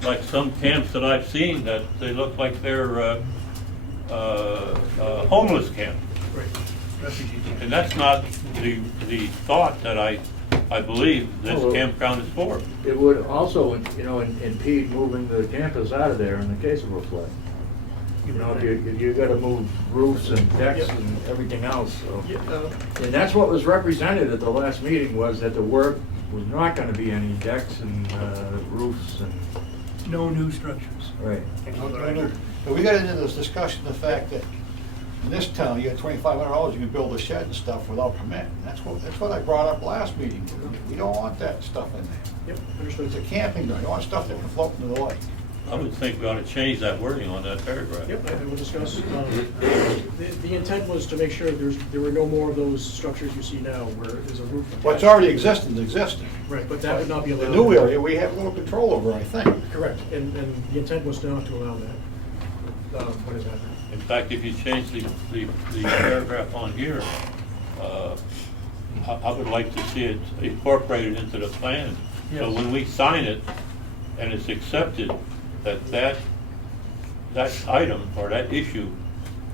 like some camps that I've seen, that they look like they're homeless camps. Right. Refugee camp. And that's not the thought that I believe this Well, campground is for. It would also, impede moving the campus out of there in the case of a flood. If you gotta move roofs and decks Yeah. and everything else, so. Yeah, And that's what was represented at the last meeting, was that the work was not gonna be any decks and roofs and, No new structures. right. But we got into this discussion, the fact that in this town, you got $2,500, you can build a shed and stuff without permit. And that's what I brought up last meeting. We don't want that stuff in there. Yep, understood. It's a camping ground, you want stuff that can float into the lake. I would think we ought to change that wording on that paragraph. Yep, and we'll discuss. The intent was to make sure there were no more of those structures you see now where there's a roof attached. What's already existing is existing. Right, but that would not be The allowed. new area, we have a little control over, I think. Correct, and the intent was not to allow that. What is that? In fact, if you change the paragraph on here, I would like to see it incorporated into the plan. So Yes. when we sign it and it's accepted, that item or that issue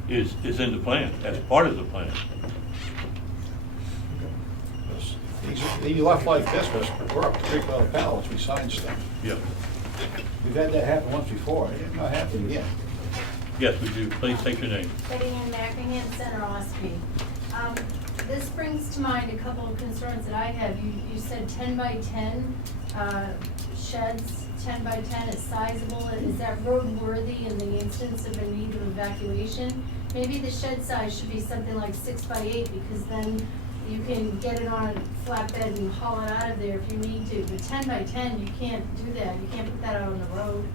is in the plan, that's part of the plan. You left like this, we're up to creek by the panel once we sign stuff. Yeah. We've had that happen once before, it's not happening again. Yes, we do. Please state your name. Betty Ann Mackingham, Center Ossipee. This brings to mind a couple of concerns that I have. You said 10 by 10 sheds, 10 by 10 is sizable. Is that roadworthy in the instance of a need of evacuation? Maybe the shed size should be something like 6 by 8 because then you can get it on a flatbed and haul it out of there if you need to. But 10 by 10, you can't do that. You can't put that out on the road.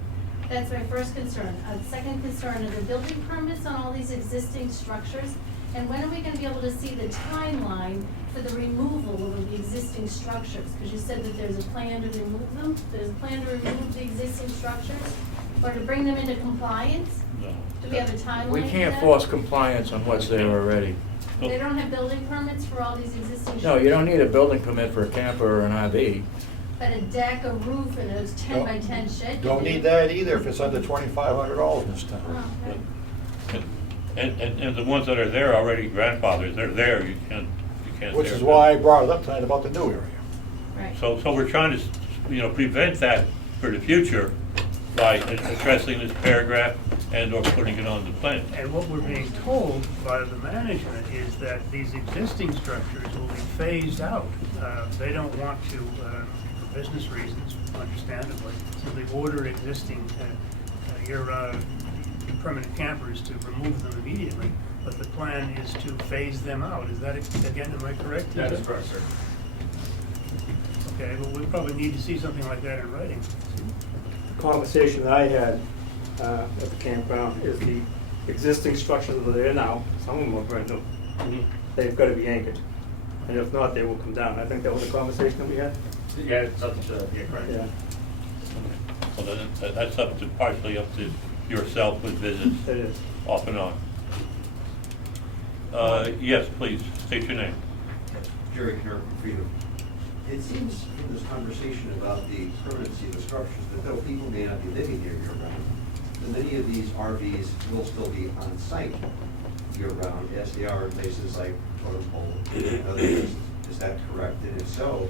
That's my first concern. Second concern are the building permits on all these existing structures. And when are we gonna be able to see the timeline for the removal of the existing structures? Because you said that there's a plan to remove them. There's a plan to remove the existing structures or to bring them into compliance? No. Do we have a timeline We for can't that? force compliance on what's there already. They don't have building permits for all these existing structures? No, you don't need a building permit for a camper or an RV. But a deck, a roof, and a 10 by 10 shed? you Don't do. need that either if it's under $2,500 this time. Oh, okay. And the ones that are there already grandfathered, they're there, you can't Which tear is them why I down. brought it up tonight about the new area. Right. So we're trying to, prevent that for the future by addressing this paragraph and or putting it on the plan. And what we're being told by the management is that these existing structures will be phased out. They don't want to, for business reasons, understandably, simply order existing, your permanent campers to remove them immediately. But the plan is to phase them out. Is that, again, am I correct? That is correct, sir. Okay, well, we probably need to see something like that in writing. The conversation that I had at the campground is the existing structures that are there now, some of them are brand new. They've got to be anchored, and if not, they will come down. I think that was the conversation that we had. Yeah, it's up to, correct. Yeah, So that's partially up to yourself with visits it is. off and on. Yes, please, state your name. Jerry Knurr from Freedom. It seems from this conversation about the permanency of the structures that though people may not be living here year-round, that many of these RVs will still be on site year-round, as they are in places like Totem Pole and other places. Is that correct? And if so,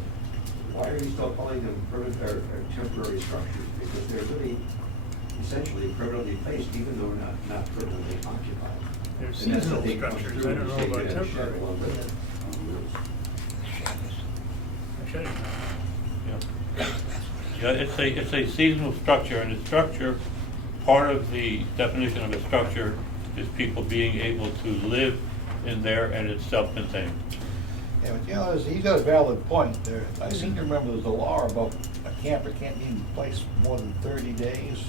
why are you still calling them permanent or temporary structures? Because they're really essentially permanently placed, even though not permanently occupied. They're And that's seasonal what they come structures. through I don't and know say you about had a shed temporary. along with it. Yeah, it's a seasonal structure, and the structure, part of the definition of a structure is people being able to live in there and it's self-contained. Yeah, but he's got a valid point there. I seem to remember there's a law about a camper can't be in place more than 30 days,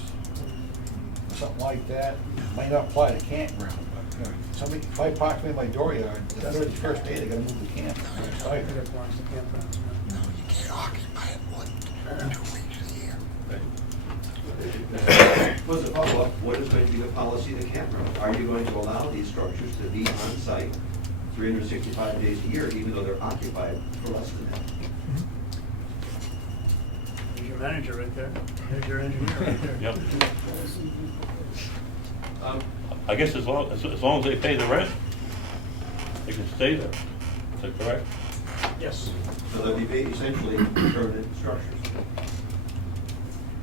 or something like that. Might not apply to campground, but, somebody, if I park in my dooryard, the 31st day, they gotta move the camper. I think it belongs to campgrounds. No, you can't occupy it more than 2 weeks a year. Was a follow-up, what is going to be the policy of the campground? Are you going to allow these structures to be on site 365 days a year, even though they're occupied for less than that? There's your manager right there. There's your engineer right there. Yep. I guess as long as they pay the rent, they can stay there. Is that correct? Yes. So they'll be essentially permanent structures.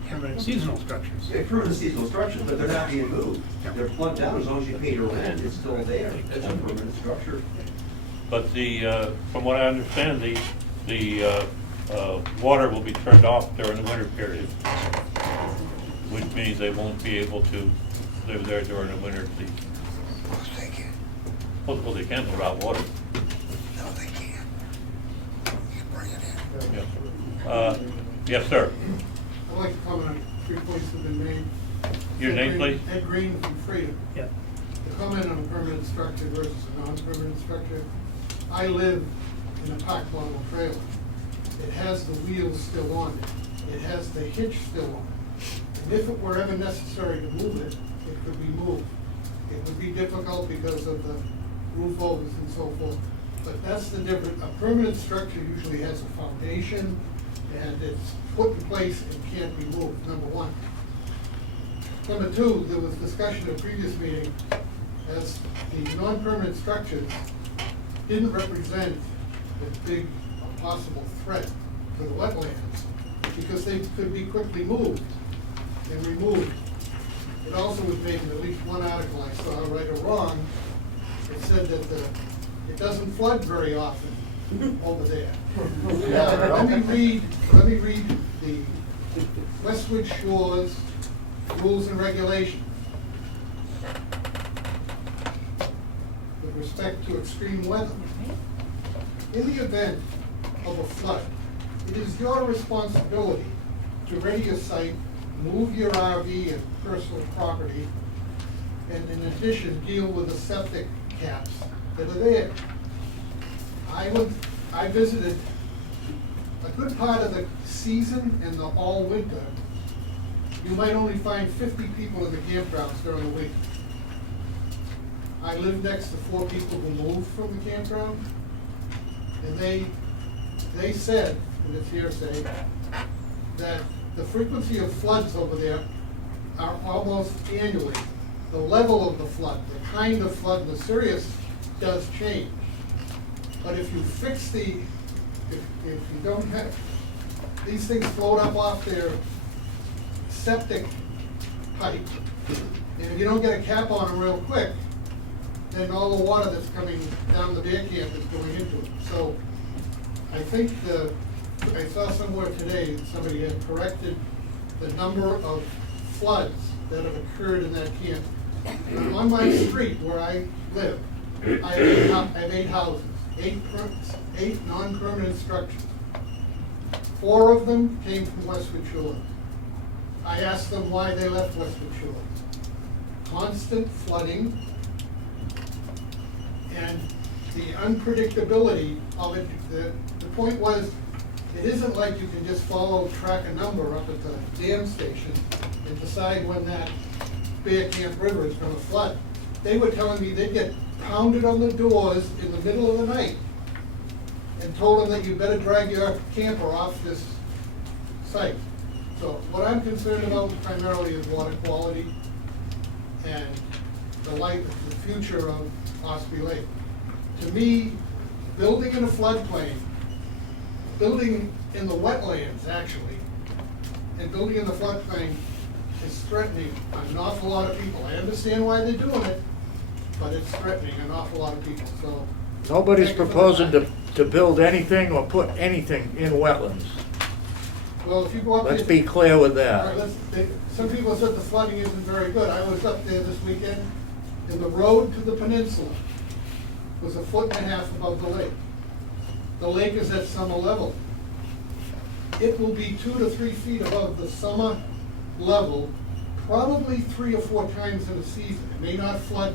Permanent seasonal structures. They're permanent seasonal structures, but they're not being moved. They're plugged down, as long as you pay your rent, it's still there. It's a permanent structure. But from what I understand, the water will be turned off during the winter period, which means they won't be able to live there during the winter season. Of course they can. Well, they can without water. No, they can't. You bring it in. Yeah. Yes, sir. I'd like to comment on 3 points that have been made. Your name, please? Ed Green from Freedom. Yeah. The comment on a permanent structure versus a non-permanent structure. I live in a park model trailer. It has the wheels still on it. It has the hitch still on it. And if it were ever necessary to move it, it could be moved. It would be difficult because of the roof overs and so forth, But that's the difference. A permanent structure usually has a foundation and it's put in place and can't be moved, number one. Number two, there was discussion at a previous meeting as the non-permanent structures didn't represent a big possible threat to the wetlands because they could be quickly moved and removed. It also was made in at least one article I saw, right or wrong, it said that it doesn't flood very often over there. Now, let me read the Westwood Shores Rules and Regulations with respect to extreme weather. In the event of a flood, it is your responsibility to ready your site, move your RV and personal property, and in addition, deal with the septic caps that are there. I visited a good part of the season and the all winter. You might only find 50 people in the campgrounds during the week. I lived next to 4 people who moved from the campground, and they said, and it's hearsay, that the frequency of floods over there are almost annually. The level of the flood, the kind of flood, the serious does change. But if you fix if you don't have, these things float up off their septic pipe, and if you don't get a cap on them real quick, then all the water that's coming down the bear camp is going into it. So I think I saw somewhere today that somebody had corrected the number of floods that have occurred in that camp. On my street where I live, I have 8 houses, 8 non-permanent structures. 4 of them came from Westwood Shores. I asked them why they left Westwood Shores. Constant flooding and the unpredictability of it. The point was, it isn't like you can just track a number up at the dam station and decide when that Bear Camp River is going to flood. They were telling me they'd get pounded on the doors in the middle of the night and told them that you better drag your camper off this site. So what I'm concerned about primarily is water quality and the future of Ossipee Lake. To me, building in a floodplain, building in the wetlands actually, and building in the floodplain is threatening an awful lot of people. I understand why they're doing it, but it's threatening an awful lot of people, so. Nobody's proposing to build anything or put anything in wetlands. Well, if you go up there. Let's be clear with All right, that. some people said the flooding isn't very good. I was up there this weekend, and the road to the peninsula was 1.5 feet above the lake. The lake is at summer level. It will be 2 to 3 feet above the summer level, probably 3 or 4 times in a season. It may not flood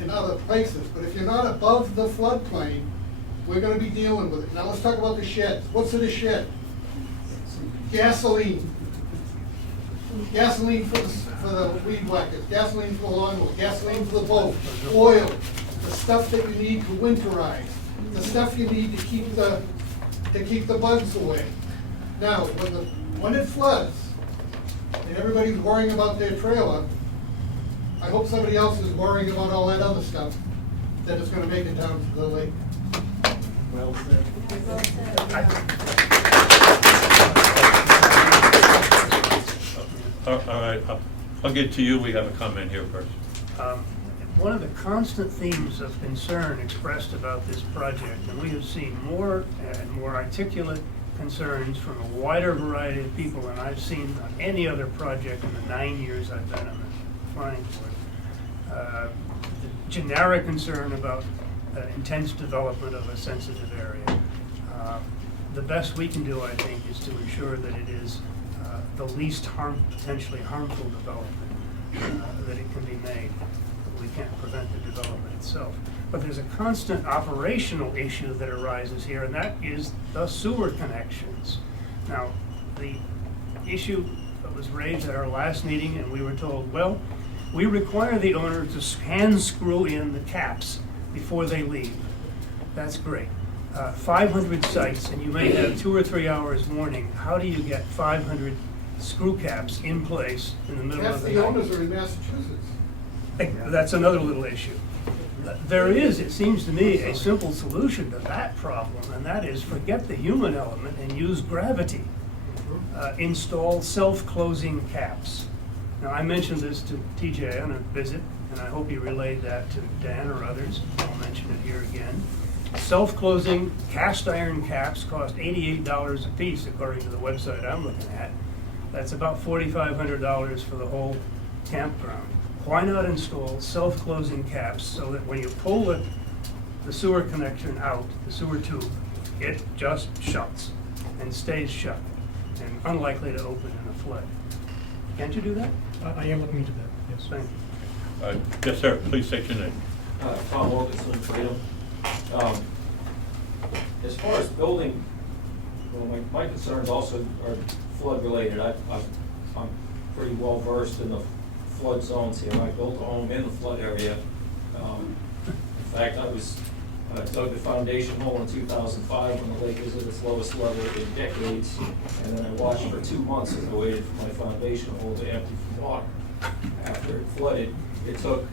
in other places, but if you're not above the floodplain, we're gonna be dealing with it. Now let's talk about the sheds. What's in a shed? Gasoline. Gasoline for the weed whackers, gasoline for the lawnmower, gasoline for the boat, oil, the stuff that you need to winterize, the stuff you need to keep the bugs away. Now, when it floods, and everybody's worrying about their trailer, I hope somebody else is worrying about all that other stuff that is gonna make it down to the lake. Well All right, I'll get to you. We have a comment here first. One of the constant themes of concern expressed about this project, and we have seen more and more articulate concerns from a wider variety of people than I've seen on any other project in the 9 years I've been on the planning board. The generic concern about intense development of a sensitive area. The best we can do, I think, is to ensure that it is the least potentially harmful development that it can be made. We can't prevent the development itself. But there's a constant operational issue that arises here, and that is the sewer connections. Now, the issue that was raised at our last meeting, and we were told, well, we require the owner to hand screw in the caps before they leave. That's great. 500 sites, and you may have 2 or 3 hours morning. How do you get 500 screw caps in place in the middle Half of the the night? owners are in Massachusetts. That's another little issue. There is, it seems to me, a simple solution to that problem, and that is forget the human element and use gravity. Install self-closing caps. Now, I mentioned this to TJ on a visit, and I hope you relayed that to Dan or others. I'll mention it here again. Self-closing cast iron caps cost $88 a piece, according to the website I'm looking at. That's about $4,500 for the whole campground. Why not install self-closing caps so that when you pull the sewer connection out, the sewer tube, it just shuts and stays shut and unlikely to open in a flood? Can't you do that? I am looking into that, yes. Thank you. Yes, sir, please state your name. Tom Wilkinson, Freedom. As far as building, well, my concerns also are flood related. I'm pretty well versed in the flood zones here. I built a home in the flood area. In fact, I dug the foundation hole in 2005 when the lake was at its lowest level in decades, and then I watched for 2 months as I waited for my foundation hole to empty from water. After it flooded, it took,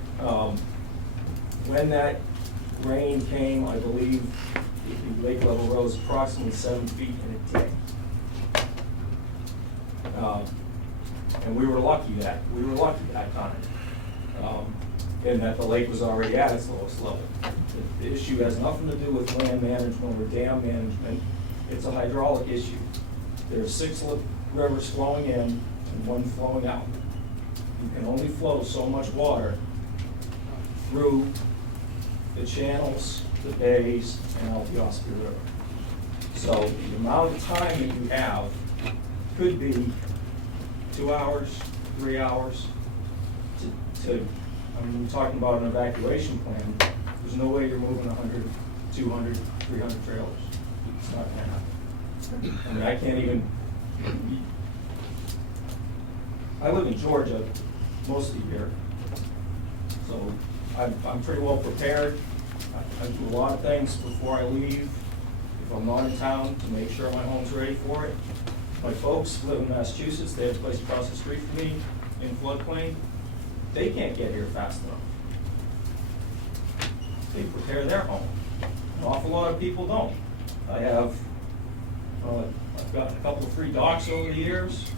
when that rain came, I believe the lake level rose approximately 7 feet in a day. And we were lucky that time, in that the lake was already at its lowest level. The issue has nothing to do with land management or dam management. It's a hydraulic issue. There's 6 rivers flowing in and 1 flowing out. You can only flow so much water through the channels, the bays, and out the Ossipee River. So the amount of time that you have could be 2 hours, 3 hours I mean, we're talking about an evacuation plan. There's no way you're moving 100, 200, 300 trailers. It's not gonna happen. I mean, I can't even, I live in Georgia most of the year, so I'm pretty well prepared. I do a lot of things before I leave, if I'm not in town, to make sure my home's ready for it. My folks live in Massachusetts. They have a place across the street from me in floodplain. They can't get here fast enough. They prepare their home. An awful lot of people don't. I've gotten a couple of free docks over the years,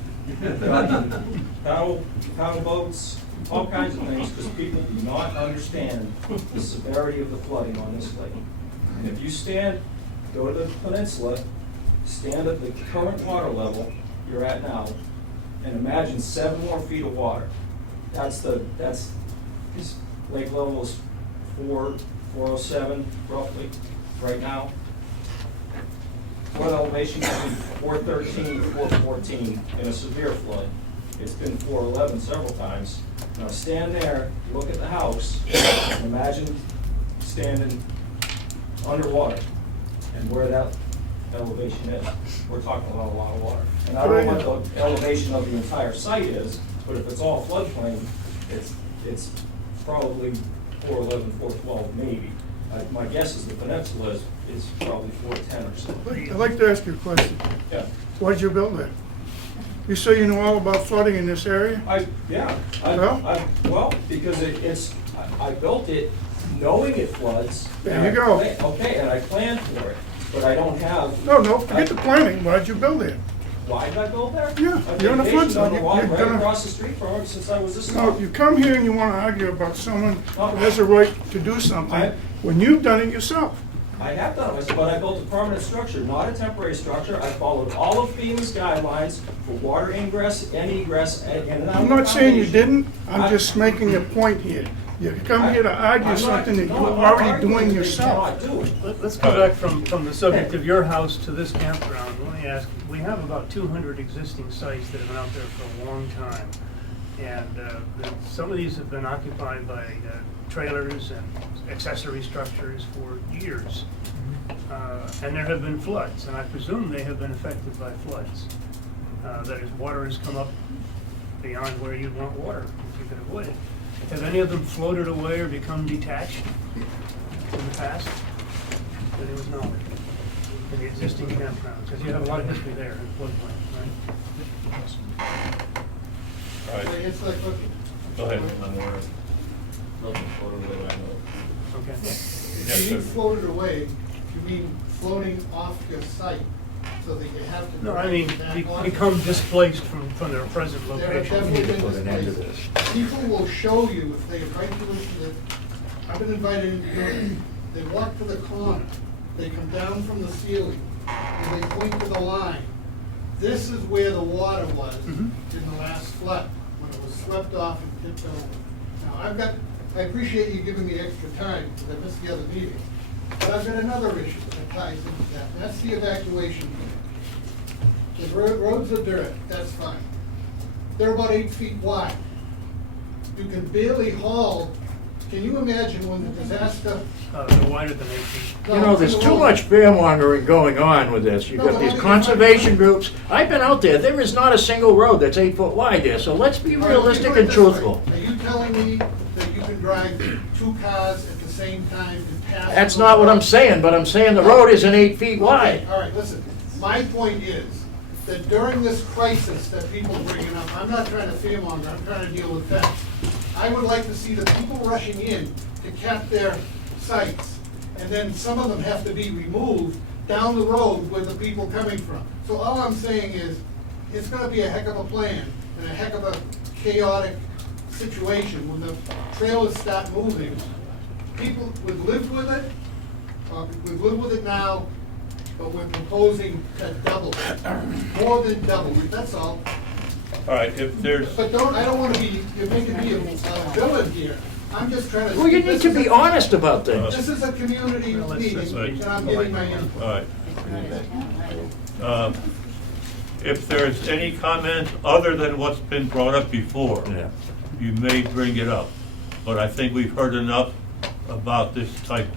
paddle boats, all kinds of things, because people do not understand the severity of the flooding on this lake. And if you go to the peninsula, stand at the current water level you're at now, and imagine 7 more feet of water. This lake level is 407 roughly right now. Flood elevation has been 413 to 414 in a severe flood. It's been 411 several times. Now stand there, look at the house, and imagine standing underwater and where that elevation is. We're talking about a lot of water. And I don't know what the elevation of the entire site is, but if it's all floodplain, it's probably 411, 412 maybe. My guess is the peninsula is probably 410 or something. I'd like to ask you a question. Yeah. Why did you build that? You say you know all about flooding in this area? Well, because I built it knowing it floods. There you go. Okay, and I planned for it, but I don't have. No, forget the planning. Why did you build it? Why did I build there? Yeah, you're in a flood zone. Right across the street from it since I was this No, small. you come here and you want to argue about someone who has a right to do something when you've done it yourself. I have done it, but I built a permanent structure, not a temporary structure. I followed all of FEMA's guidelines for water ingress and egress in and out. I'm not saying you didn't. I'm just making a point here. You come here to argue something that you're already doing yourself. Let's go back from the subject of your house to this campground. Let me ask, we have about 200 existing sites that have been out there for a long time. And some of these have been occupied by trailers and accessory structures for years. And there have been floods, and I presume they have been affected by floods. That is, water has come up beyond where you'd want water, if you could avoid it. Have any of them floated away or become detached in the past? that there was knowledge in the existing campground, because you have a lot of history there in floodplain, right? All right, It's like, look, go ahead. Okay. Yes, you mean sir. floated away, you mean floating off your site, so that you have to. No, I mean, back on? become displaced from their present There have location. definitely been Put an end to displaced. People will show you if they invite you into the, I've been invited into buildings, they walk to the corner, they come down from the ceiling, and they point to the line. This is where the water was in the last flood, when it was swept off and tipped over. Now, I appreciate you giving me extra time, because I missed the other meeting. But I've got another issue that ties into that, and that's the evacuation. The roads are dirt, that's fine. They're about 8 feet wide. You can barely haul, can you imagine when the disaster? They're wider than 8 feet. You know, there's too much fear mongering going on with this. You've got these conservation groups. I've been out there. There is not a single road that's 8 foot wide there, so let's be realistic and truthful. Are you telling me that you can drive 2 cars at the same time and pass? That's not what I'm saying, but I'm saying the road isn't 8 feet wide. Okay, all right, listen, my point is that during this crisis that people are bringing up, I'm not trying to fearmonger, I'm trying to deal with facts. I would like to see the people rushing in to cap their sites, and then some of them have to be removed down the road where the people coming from. So all I'm saying is, it's gonna be a heck of a plan and a heck of a chaotic situation when the trailers start moving. People, we've lived with it, we've lived with it now, but we're proposing to double it, more than double it, that's all. All right, if there's, But I don't wanna be, you're making me a villain here. I'm just trying to. Well, you need to be honest about things. This is a community meeting, and I'm giving my input. all right. If there's any comment other than what's been brought up before, Yeah. you may bring it up. But I think we've heard enough about this type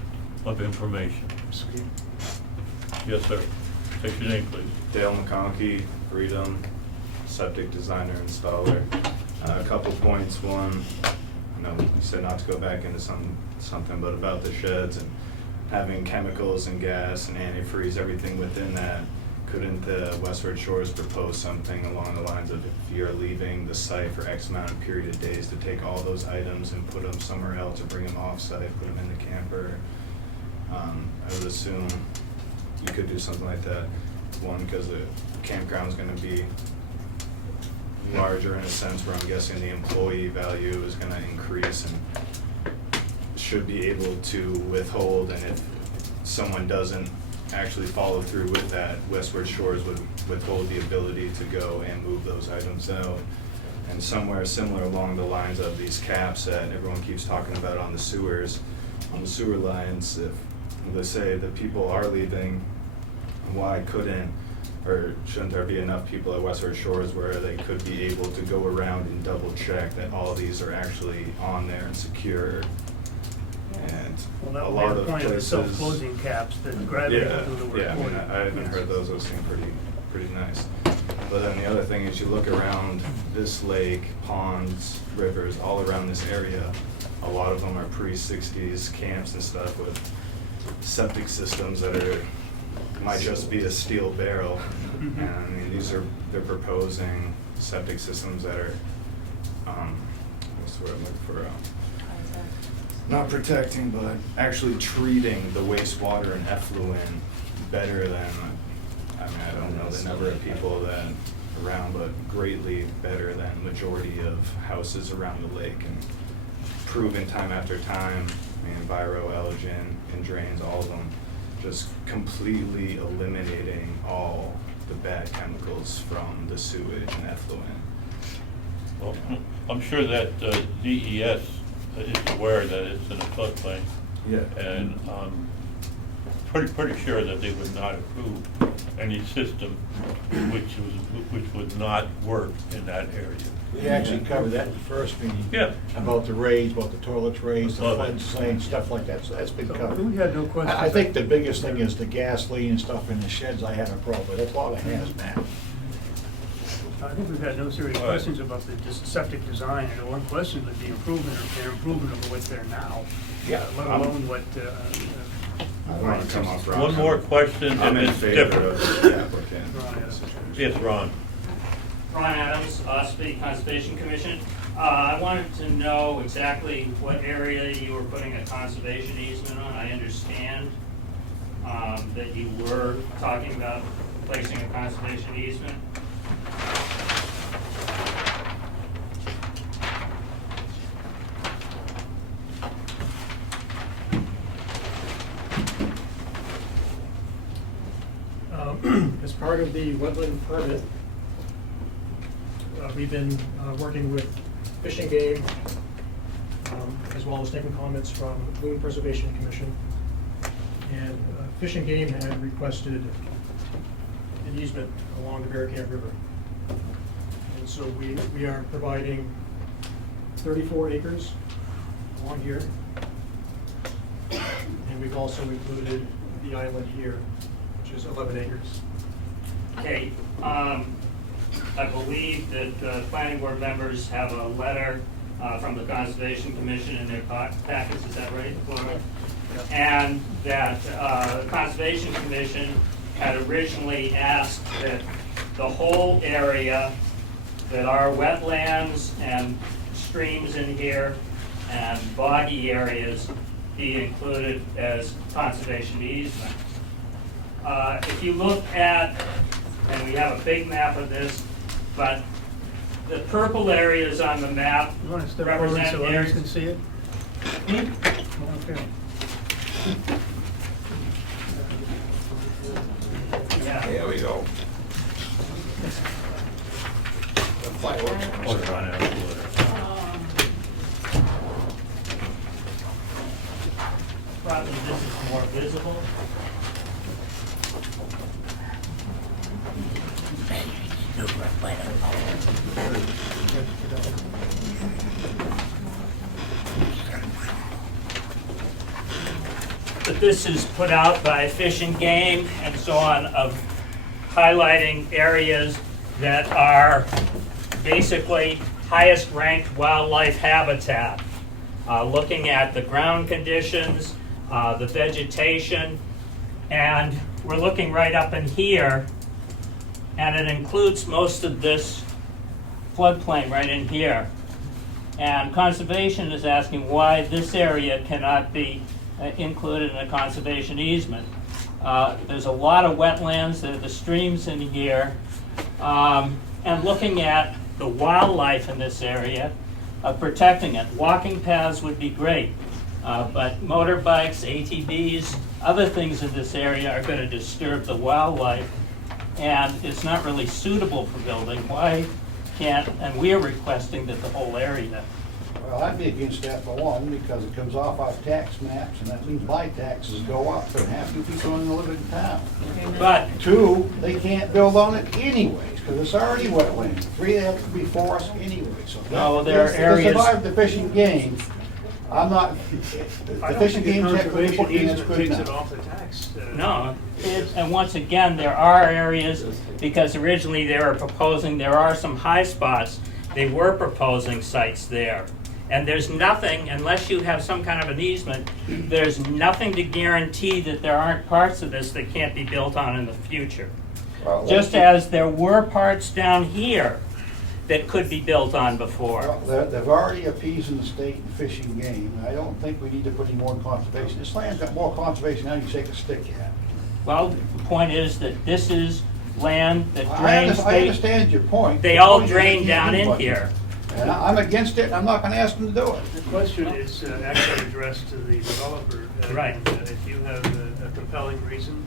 of information. Yes, sir. Take your name, please. Dale McConkey, Freedom, septic designer, installer. A couple points. One, I know you said not to go back into something, but about the sheds and having chemicals and gas and antifreeze, everything within that. Couldn't the Westward Shores propose something along the lines of if you're leaving the site for X amount of period of days to take all those items and put them somewhere else or bring them off-site, put them in the camper? I would assume you could do something like that. One, because the campground's gonna be larger in a sense where I'm guessing the employee value is gonna increase and should be able to withhold, and if someone doesn't actually follow through with that, Westward Shores would withhold the ability to go and move those items out. And somewhere similar along the lines of these caps that everyone keeps talking about on the sewers, on the sewer lines, if, let's say the people are leaving, why couldn't or shouldn't there be enough people at Westward Shores where they could be able to go around and double check that all of these are actually on there and secure? And Well, that a would lot be the of point of the places. self-closing caps that gravity will do the work. Yeah, I mean, I haven't heard those. Those seem pretty nice. But then the other thing is you look around this lake, ponds, rivers, all around this area. A lot of them are pre-60s camps and stuff with septic systems that might just be a steel barrel. And I mean, they're proposing septic systems that are, what's the word I'm looking for? Not protecting, but actually treating the wastewater and effluent better than, I mean, I don't know the number of people that around, but greatly better than majority of houses around the lake, and proven time after time, I mean, Viro, Elgin, and drains, all of them, just completely eliminating all the bad chemicals from the sewage and effluent. Well, I'm sure that DES is aware that it's in a floodplain. Yeah. And pretty sure that they would not approve any system which would not work in that area. We actually covered that in the first meeting. Yeah. About the raise, about the toilet trays, the Love it. flood zone, stuff like that, so that's been covered. We had no question. I think the biggest thing is the gasoline and stuff in the sheds I had a problem with. That's a lot of hazmat. I think we've had no serious All right. questions about the septic design, and one question would be improvement, or their improvement of what's there now. Yeah. Let alone what I don't want to come off wrong. One more question, I'm and in it's favor different. of the applicant. Yes, Ron. Ron Adams, Ossipee Conservation Commission. I wanted to know exactly what area you were putting a conservation easement on. I understand that you were talking about placing a conservation easement. As part of the wetland permit, we've been working with Fish and Game, as well as taking comments from Loon Preservation Commission. And Fish and Game had requested an easement along the Bearcamp River. And so we are providing 34 acres along here. And we've also included the island here, which is 11 acres. Okay, I believe that planning board members have a letter from the Conservation Commission in their packets, is that right, Laura? And that the Conservation Commission had originally asked that the whole area, that our wetlands and streams in here and boggy areas be included as conservation easement. If you look at, and we have a big map of this, but the purple areas on the map You want to step forward represent so others areas. can see it? Okay. Yeah. There we go. The fireworks. Oh, Ron Adams. Probably this is more visible. But this is put out by Fish and Game and so on, of highlighting areas that are basically highest ranked wildlife habitat. Looking at the ground conditions, the vegetation, and we're looking right up in here, and it includes most of this floodplain right in here. And conservation is asking why this area cannot be included in a conservation easement. There's a lot of wetlands, there are the streams in here, and looking at the wildlife in this area, protecting it. Walking paths would be great, but motorbikes, ATVs, other things in this area are going to disturb the wildlife, and it's not really suitable for building. Why can't, and we are requesting that the whole area. Well, I'd be against that for one, because it comes off our tax maps, and that means my taxes go up, and half the people only live in town. But two, they can't build on it anyways, because it's already wetland. Three, they have to be forest anyway, so. No, there are areas. To survive the fishing game, I'm not, the fishing game's have to be put in, it's good Takes it enough. off the tax. No, and once again, there are areas, because originally they were proposing, there are some high spots, they were proposing sites there. And there's nothing, unless you have some kind of an easement, there's nothing to guarantee that there aren't parts of this that can't be built on in the future. Well, Just as there were parts down here that could be built on before. Well, they've already appeased the state and fishing game. I don't think we need to put any more in conservation. This land's got more conservation now than you take a stick at. Well, the point is that this is land that I drains. understand your point. They The all point is drain you down can't do in much. here. And I'm against it, and I'm not gonna ask them to do it. The question is actually addressed to the developer. Right. And, if you have a compelling reason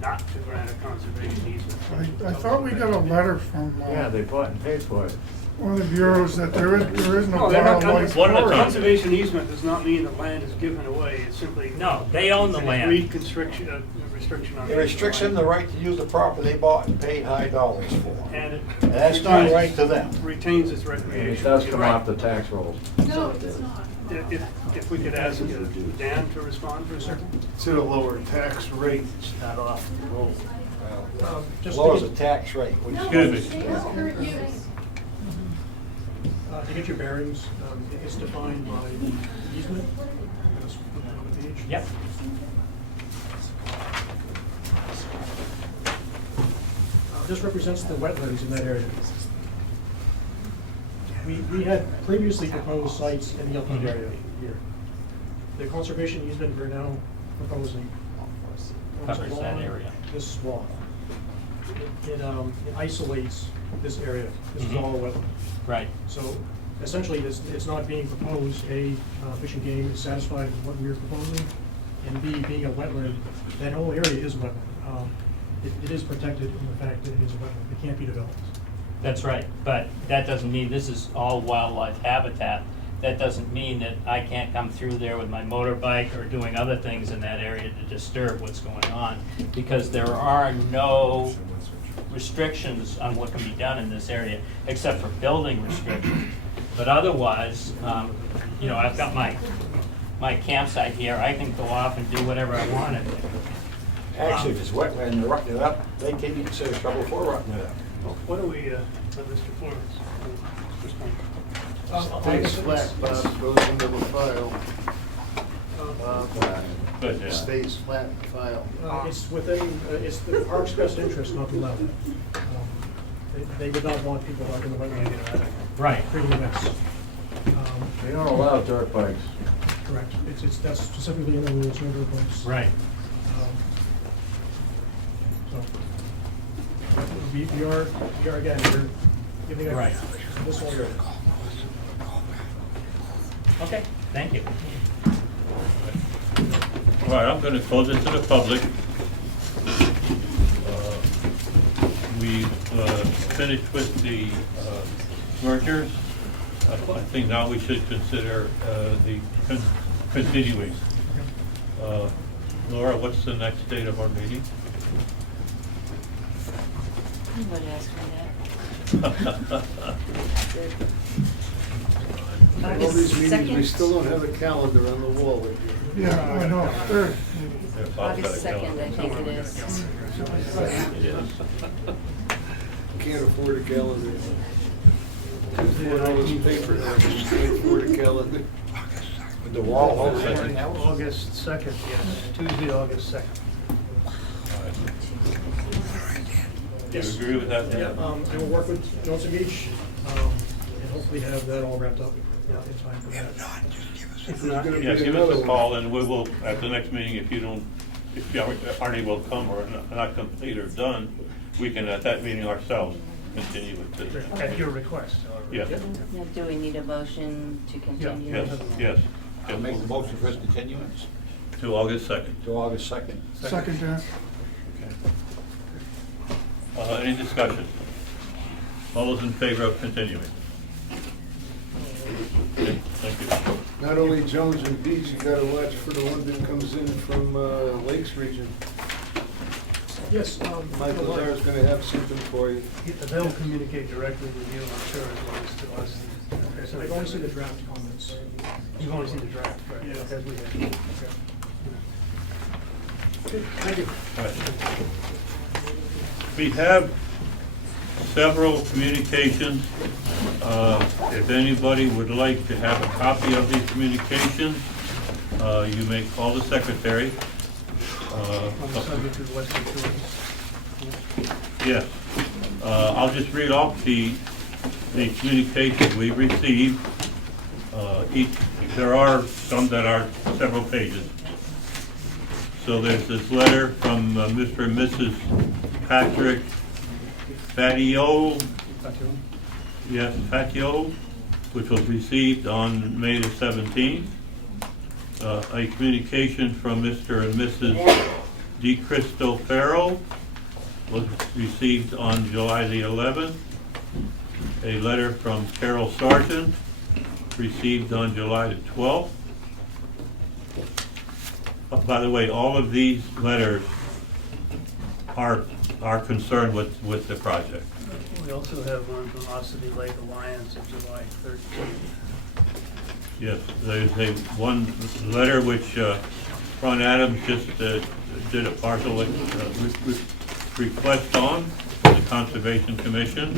not to grant a conservation easement. I thought we got a letter from Yeah, they bought and paid for it. one of the bureaus that there is no No, they're not, wildlife. One at a time. conservation easement does not mean the land is given away, it's simply. No, they own the an land. agreed constriction, restriction on. It restricts them the right to use the property they bought and paid high dollars for. And it. And that's not right to them. Retains its And recreation. it does come Right. off the tax rolls. No, it does not. If we could ask Dan to respond for a second. It's at a lower tax rate, it's not off the roll. Just Lowers to the tax rate. which- Excuse me. Current use. to get your bearings, it's defined by the easement. I'm gonna flip it on the page. Yep. This represents the wetlands in that area. We had previously proposed sites in the upland area here. The conservation easement we're now proposing Covers that along area. this swath. It isolates this area. This is all wetland. Right. So essentially, it's not being proposed, A, Fish and Game is satisfied with what we're proposing, and B, being a wetland, that whole area is wetland. It is protected in the fact that it is a wetland. It can't be developed. That's right, but that doesn't mean, this is all wildlife habitat. That doesn't mean that I can't come through there with my motorbike or doing other things in that area to disturb what's going on, because there are no restrictions on what can be done in this area, except for building restrictions. But otherwise, you know, I've got my campsite here. I can go off and do whatever I want in there. Actually, if it's wetland, they're rutting it up, they can be considered trouble for rutting it up. What do we, let Mr. Florence respond? Stays flat, Bob, goes into the file. Good, yeah. Stays flat in the file. It's within, it's the park's best interest not to allow it. They would not want people out in the wetland. Right. Creating a mess. They don't allow dirt bikes. Correct. That's specifically in the rules, no dirt bikes. Right. So, we are again, we're giving Right. this whole area. Okay, thank you. All right, I'm gonna close it to the public. We've finished with the mergers. I think now we should consider the continuing. Laura, what's the next date of our meeting? Nobody asked me that. All these meetings, we Second? still don't have a calendar on the wall with you. Yeah, I know. August 2nd, I think it is. Can't afford a calendar. $4 paper now, you can't afford a calendar. With the wall, hold everything else? August 2nd, yes, Tuesday, August 2nd. Do you agree with that? Yeah, I will work with Johnson Beach, and hopefully have that all wrapped up in time for that. If there's gonna be Yes, give us another a one. call and we will, at the next meeting, if you aren't able to come or not complete or done, we can at that meeting ourselves continue with this. At your request, however. Yes, Now, do we need a motion to continue? yes. I'll make the motion for its continuance To August 2nd. to August 2nd. Second, Jack. Any discussion? All those in favor of continuing? Okay, thank you. Not only Jones and Beach, you gotta watch for the one that comes in from Lakes region. Yes. Michael Lazar's gonna have something for you. They'll communicate directly with you, I'm sure, as well as to us. Okay, so I've only seen the draft comments. You've only seen the draft, right? Yeah. As we have. Okay, thank you. All right. We have several communications. If anybody would like to have a copy of these communications, you may call the secretary. On the subject of Western Shores. Yes. I'll just read off the communications we received. There are some that are several pages. So there's this letter from Mr. and Mrs. Patrick Fatio. Yes, Fatio, which was received on May the 17th. A communication from Mr. and Mrs. DiCristofaro was received on July the 11th. A letter from Carol Sargent received on July the 12th. By the way, all of these letters are concerned with the project. We also have one from Ossipee Lake Alliance of July 13th. Yes, there's one letter which Ron Adams just did a partial request on the Conservation Commission.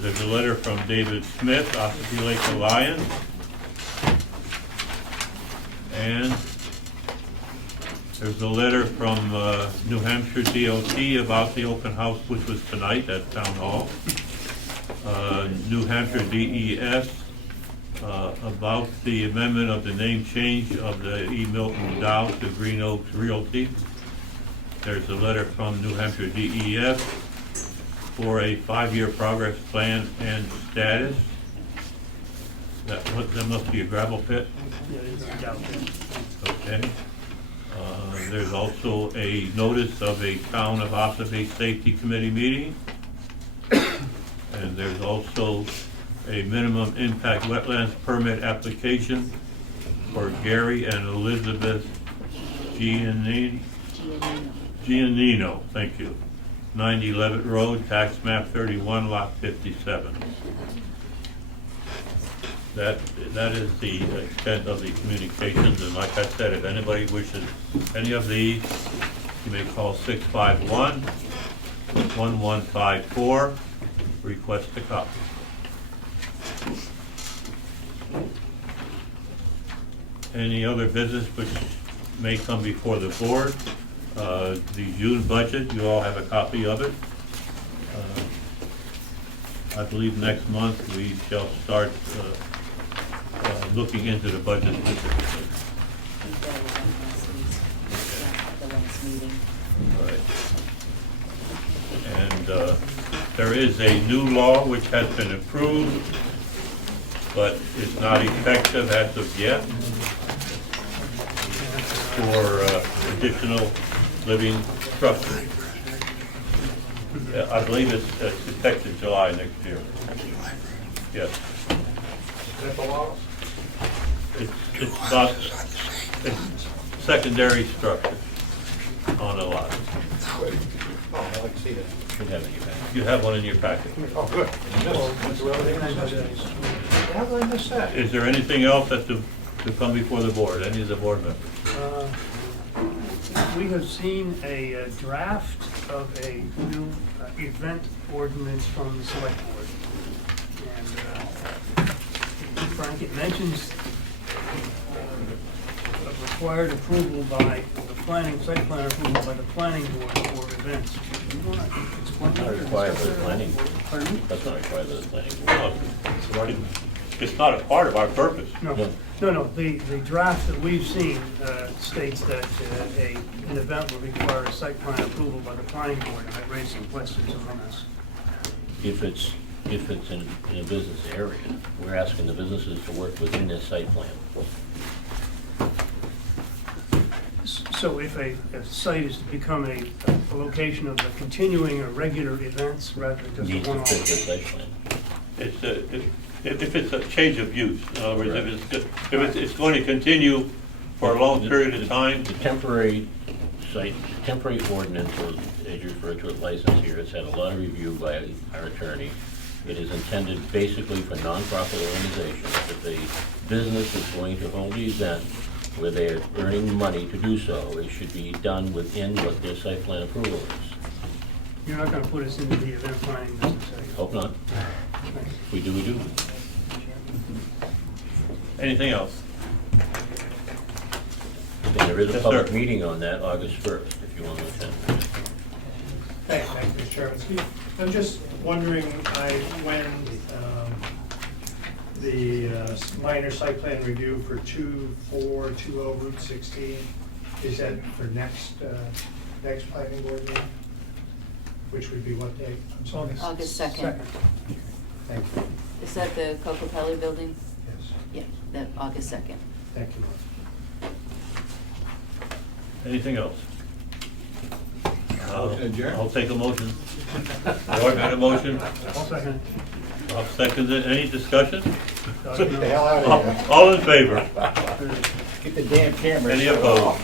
There's a letter from David Smith, Ossipee Lake Alliance. And There's a letter from New Hampshire DOT about the open house, which was tonight at Town Hall. New Hampshire DES about the amendment of the name change of the E. Milton Dow to Green Oaks Realty. There's a letter from New Hampshire DES for a 5-year progress plan and status. That must be a gravel pit. Okay. There's also a notice of a Town of Ossipee Safety Committee meeting. And there's also a minimum impact wetlands permit application for Gary and Elizabeth Giannino, thank you. 90 Levitt Road, tax map 31, lot 57. That is the extent of the communications, and like I said, if anybody wishes any of these, you may call 651-1154, request a copy. Any other business which may come before the board? The June budget, you all have a copy of it. I believe next month we shall start looking into the budget specifically. Right. And there is a new law which has been approved, but is not effective as of yet for additional living structures. I believe it's effective July next year. Yes. Is that the law? It's not, it's secondary structure on a lot. Oh, I'd like to see that. Should have it in your packet. You have one in your packet. Oh, good. How did I miss that? Is there anything else that to come before the board, any of the board members? We have seen a draft of a new event ordinance from the select board. And Frank, it mentions required approval by the site plan approval by the planning board for events. Do you want to explain that? Not required by the planning board. Pardon me? That's not required by the planning board. It's not a part of our purpose. No. The draft that we've seen states that an event will require a site plan approval by the planning board, and I raised some questions on this. If it's in a business area, we're asking the businesses to work within their site plan. So if a site is to become a location of the continuing or regular events rather than just a Needs to one-off. fit their site plan. If it's a change of use, in other words, if it's going to continue for a long period of time. The temporary ordinance, or as you refer to it, license here, it's had a lot of review by our attorney. It is intended basically for nonprofit organizations. If a business is going to hold the event where they're earning money to do so, it should be done within what their site plan approval is. You're not going to put us into the event planning business, are you? Hope not. If we do, we do. Anything else? And there is a Yes, public sir. meeting on that August 1st, if you want to attend. Thank you, Mr. Chairman. I'm just wondering, when the minor site plan review for 2420 Route 16, is that for next planning board meeting? Which would be what date? August 2nd. Thank you. Is that the Cocopelli building? Yes. Yeah, that August 2nd. Thank you. Anything else? Adjourn. I'll take a motion. Roy made a motion. I'll second it. I'll second it. Any discussion? Get the hell out of here. All in favor? Get the damn camera. Any shut opposed? off.